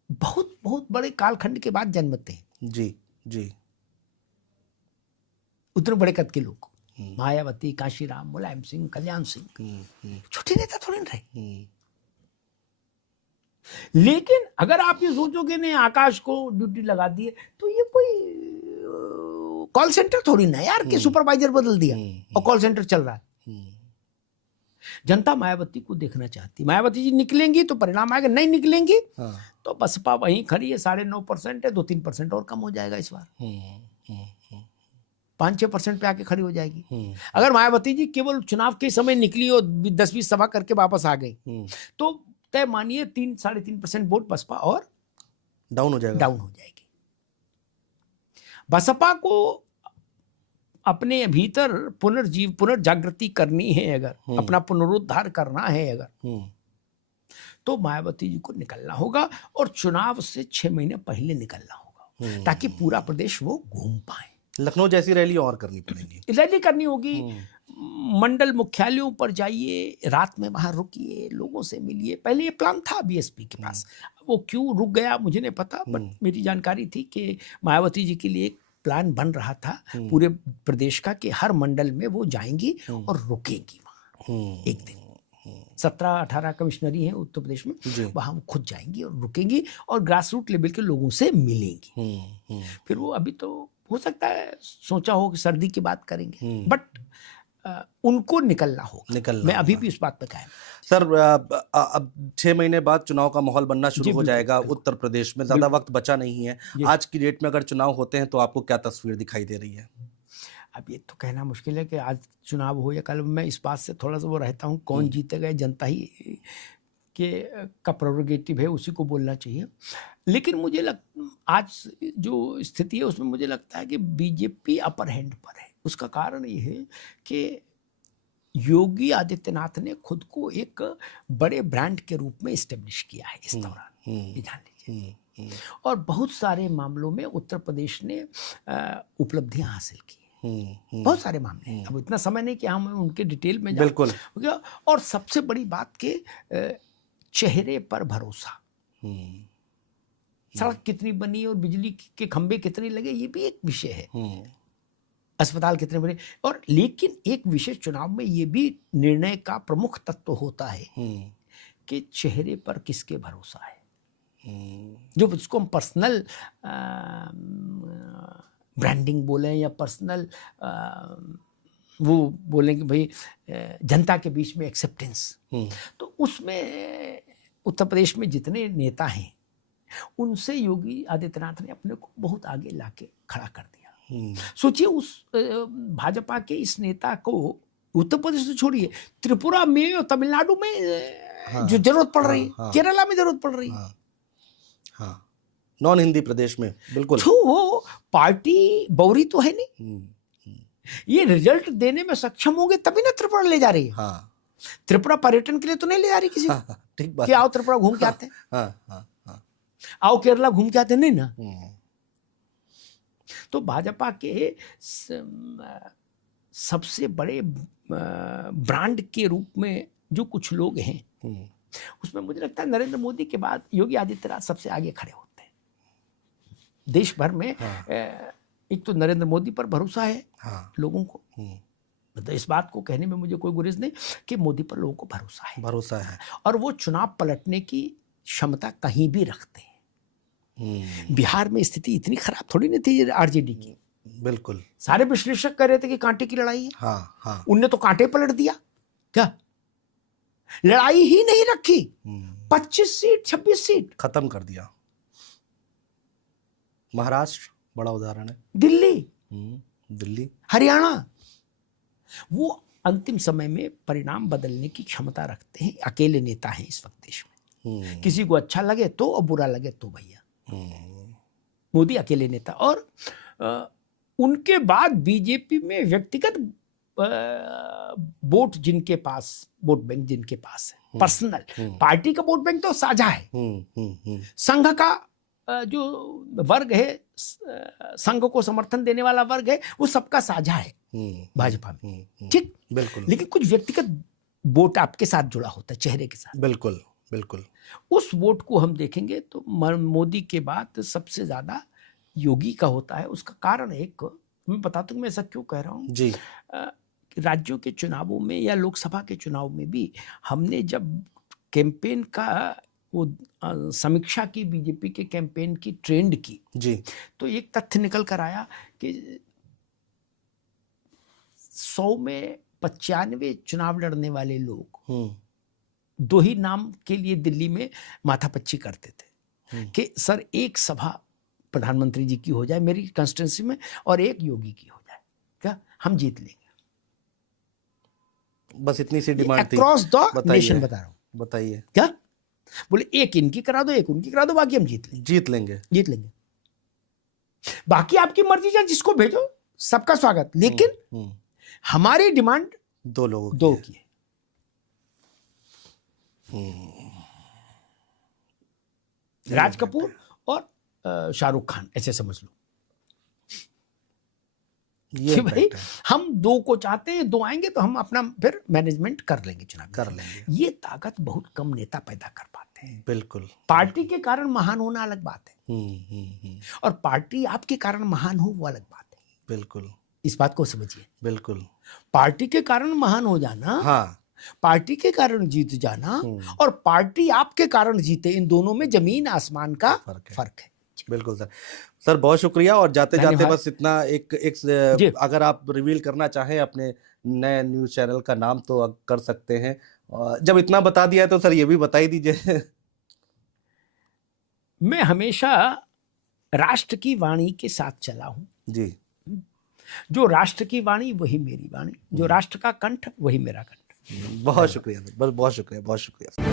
बहुत बहुत बड़े कालखंड के बाद जन्मते हैं। जी जी। उतने बड़े कद के लोग, मायावती, काशीराम, मुलायम सिंह, कल्याण सिंह, छोटे नेता थोड़े ना रहे। लेकिन अगर आप ये सोचोगे नहीं आकाश को ड्यूटी लगा दिए, तो ये कोई कॉल सेंटर थोड़ी ना यार कि सुपरवाइजर बदल दिया और कॉल सेंटर चल रहा है। जनता मायावती को देखना चाहती। मायावती जी निकलेंगी तो परिणाम आएगा, नहीं निकलेंगी तो बसपा वहीं खड़ी है, 9.5% है, 2-3% और कम हो जाएगा इस बार, 5-6% पे आके खड़ी हो जाएगी। अगर मायावती जी केवल चुनाव के समय निकली और 10-20 सभा करके वापस आ गई तो तय मानिए 3-3.5% वोट बसपा और डाउन हो जाएगी। बसपा को अपने भीतर पुनर्जागृति करनी है, अगर अपना पुनरुद्धार करना है अगर, तो मायावती जी को निकलना होगा और चुनाव से 6 महीने पहले निकलना होगा, ताकि पूरा प्रदेश वो घूम पाए। लखनऊ जैसी रैली और करनी पड़ेगी, रैली करनी होगी। मंडल मुख्यालयों पर जाइए, रात में वहां रुकिए, लोगों से मिलिए। पहले ये प्लान था बीएसपी के पास, वो क्यों रुक गया मुझे नहीं पता, बट मेरी जानकारी थी कि मायावती जी के लिए एक प्लान बन रहा था पूरे प्रदेश का कि हर मंडल में वो जाएंगी और रुकेंगी वहां एक दिन। 17-18 कमिश्नरी हैं उत्तर प्रदेश में, वहां वो खुद जाएंगी और रुकेंगी और ग्रास रूट लेवल के लोगों से मिलेंगी। फिर वो अभी तो हो सकता है सोचा हो कि सर्दी की बात करेंगे, बट उनको निकलना होगा। मैं अभी भी इस बात पे कायम। सर अब 6 महीने बाद चुनाव का माहौल बनना शुरू हो जाएगा उत्तर प्रदेश में, ज्यादा वक्त बचा नहीं है। आज की डेट में अगर चुनाव होते हैं तो आपको क्या तस्वीर दिखाई दे रही है? अब ये तो कहना मुश्किल है कि आज चुनाव हो या कल। मैं इस बात से थोड़ा सा वो रहता हूँ, कौन जीतेगा जनता ही का प्रोरोगेटिव है, उसी को बोलना चाहिए। लेकिन मुझे आज जो स्थिति है उसमें मुझे लगता है कि बीजेपी अपर हैंड पर है। उसका कारण ये है कि योगी आदित्यनाथ ने खुद को एक बड़े ब्रांड के रूप में इस्टेब्लिश किया है इस दौरान, ये जान लीजिए। और बहुत सारे मामलों में उत्तर प्रदेश ने उपलब्धियां हासिल की, बहुत सारे मामले हैं। अब इतना समय नहीं कि हम उनके डिटेल में जाएं। बिल्कुल। और सबसे बड़ी बात के चेहरे पर भरोसा। सड़क कितनी बनी और बिजली के खंभे कितने लगे ये भी एक विषय है, अस्पताल कितने बने, और लेकिन एक विशेष चुनाव में ये भी निर्णय का प्रमुख तत्व होता है कि चेहरे पर किसके भरोसा है। जो जिसको हम पर्सनल ब्रांडिंग बोलें या पर्सनल वो बोलें कि भाई जनता के बीच में एक्सेप्टेंस, तो उसमें उत्तर प्रदेश में जितने नेता हैं उनसे योगी आदित्यनाथ ने अपने को बहुत आगे लाके खड़ा कर दिया। सोचिए उस भाजपा के इस नेता को उत्तर प्रदेश से छोड़िए, त्रिपुरा में और तमिलनाडु में जो जरूरत पड़ रही है, केरला में जरूरत पड़ रही है, नॉन हिंदी प्रदेश में, बिल्कुल। तो वो पार्टी बौरी तो है नहीं, ये रिजल्ट देने में सक्षम होंगे तभी ना त्रिपुरा ले जा रही है। त्रिपुरा पर्यटन के लिए तो नहीं ले जा रही किसी को, ठीक बात, कि आओ त्रिपुरा घूम के आते हैं, आओ केरला घूम के आते, नहीं ना। तो भाजपा के सबसे बड़े ब्रांड के रूप में जो कुछ लोग हैं उसमें मुझे लगता है नरेंद्र मोदी के बाद योगी आदित्यनाथ सबसे आगे खड़े होते हैं देश भर में। एक तो नरेंद्र मोदी पर भरोसा है लोगों को, मतलब इस बात को कहने में मुझे कोई गुरेज नहीं कि मोदी पर लोगों को भरोसा है और वो चुनाव पलटने की क्षमता कहीं भी रखते हैं। बिहार में स्थिति इतनी खराब थोड़ी नहीं थी आरजेडी की, बिल्कुल। सारे विश्लेषक कह रहे थे कि कांटे की लड़ाई है। हाँ। उनने तो कांटे पलट दिया, क्या लड़ाई ही नहीं रखी। 25 सीट 26 सीट खत्म कर दिया। महाराष्ट्र बड़ा उदाहरण है, दिल्ली, हरियाणा, वो अंतिम समय में परिणाम बदलने की क्षमता रखते हैं। अकेले नेता हैं इस वक्त देश में, किसी को अच्छा लगे तो और बुरा लगे तो भैया मोदी अकेले नेता। और उनके बाद बीजेपी में व्यक्तिगत वोट जिनके पास, वोट बैंक जिनके पास है, पर्सनल, पार्टी का वोट बैंक तो साझा है। संघ का जो वर्ग है, संघ को समर्थन देने वाला वर्ग है, वो सबका साझा है भाजपा में, ठीक, बिल्कुल। लेकिन कुछ व्यक्तिगत वोट आपके साथ जुड़ा होता है, चेहरे के साथ। बिल्कुल। उस वोट को हम देखेंगे तो मोदी के बाद सबसे ज्यादा योगी का होता है। उसका कारण एक मैं बताता हूँ, मैं ऐसा क्यों कह रहा हूँ जी। राज्यों के चुनावों में या लोकसभा के चुनाव में भी हमने जब कैंपेन का वो समीक्षा की, बीजेपी के कैंपेन की ट्रेंड की जी, तो एक तथ्य निकल कर आया कि 100 में 95 चुनाव लड़ने वाले लोग 2 ही नाम के लिए दिल्ली में माथापच्ची करते थे कि सर एक सभा प्रधानमंत्री जी की हो जाए मेरी कंस्टिट्यूंसी में और एक योगी की हो जाए, क्या हम जीत लेंगे। बस इतनी सी डिमांड थी। अक्रॉस द नेशन बता रहा हूँ। बताइए। क्या बोले, एक इनकी करा दो, एक उनकी करा दो, बाकी हम जीत लेंगे। बाकी आपकी मर्जी, जान जिसको भेजो, सबका स्वागत, लेकिन हमारी डिमांड 2 लोगों दो की है। राज कपूर और शाहरुख खान, ऐसे समझ लो ये कि भाई हम 2 को चाहते हैं, 2 आएंगे तो हम अपना फिर मैनेजमेंट कर लेंगे, चुनाव कर लेंगे। ये ताकत बहुत कम नेता पैदा कर पाते हैं। बिल्कुल। पार्टी के कारण महान होना अलग बात है, और पार्टी आपके कारण महान हो वो अलग बात है। बिल्कुल, इस बात को समझिए। बिल्कुल। पार्टी के कारण महान हो जाना, पार्टी के कारण जीत जाना और पार्टी आपके कारण जीते, इन दोनों में जमीन आसमान का फर्क है। बिल्कुल सर बहुत शुक्रिया। और जाते जाते बस इतना एक अगर आप रिवील करना चाहें अपने नए न्यूज़ चैनल का नाम तो कर सकते हैं। जब इतना बता दिया है तो सर ये भी बता ही दीजिए। मैं हमेशा राष्ट्र की वाणी के साथ चला हूं जी। जो राष्ट्र की वाणी वही मेरी वाणी, जो राष्ट्र का कंठ वही मेरा कंठ। बहुत शुक्रिया, बहुत शुक्रिया।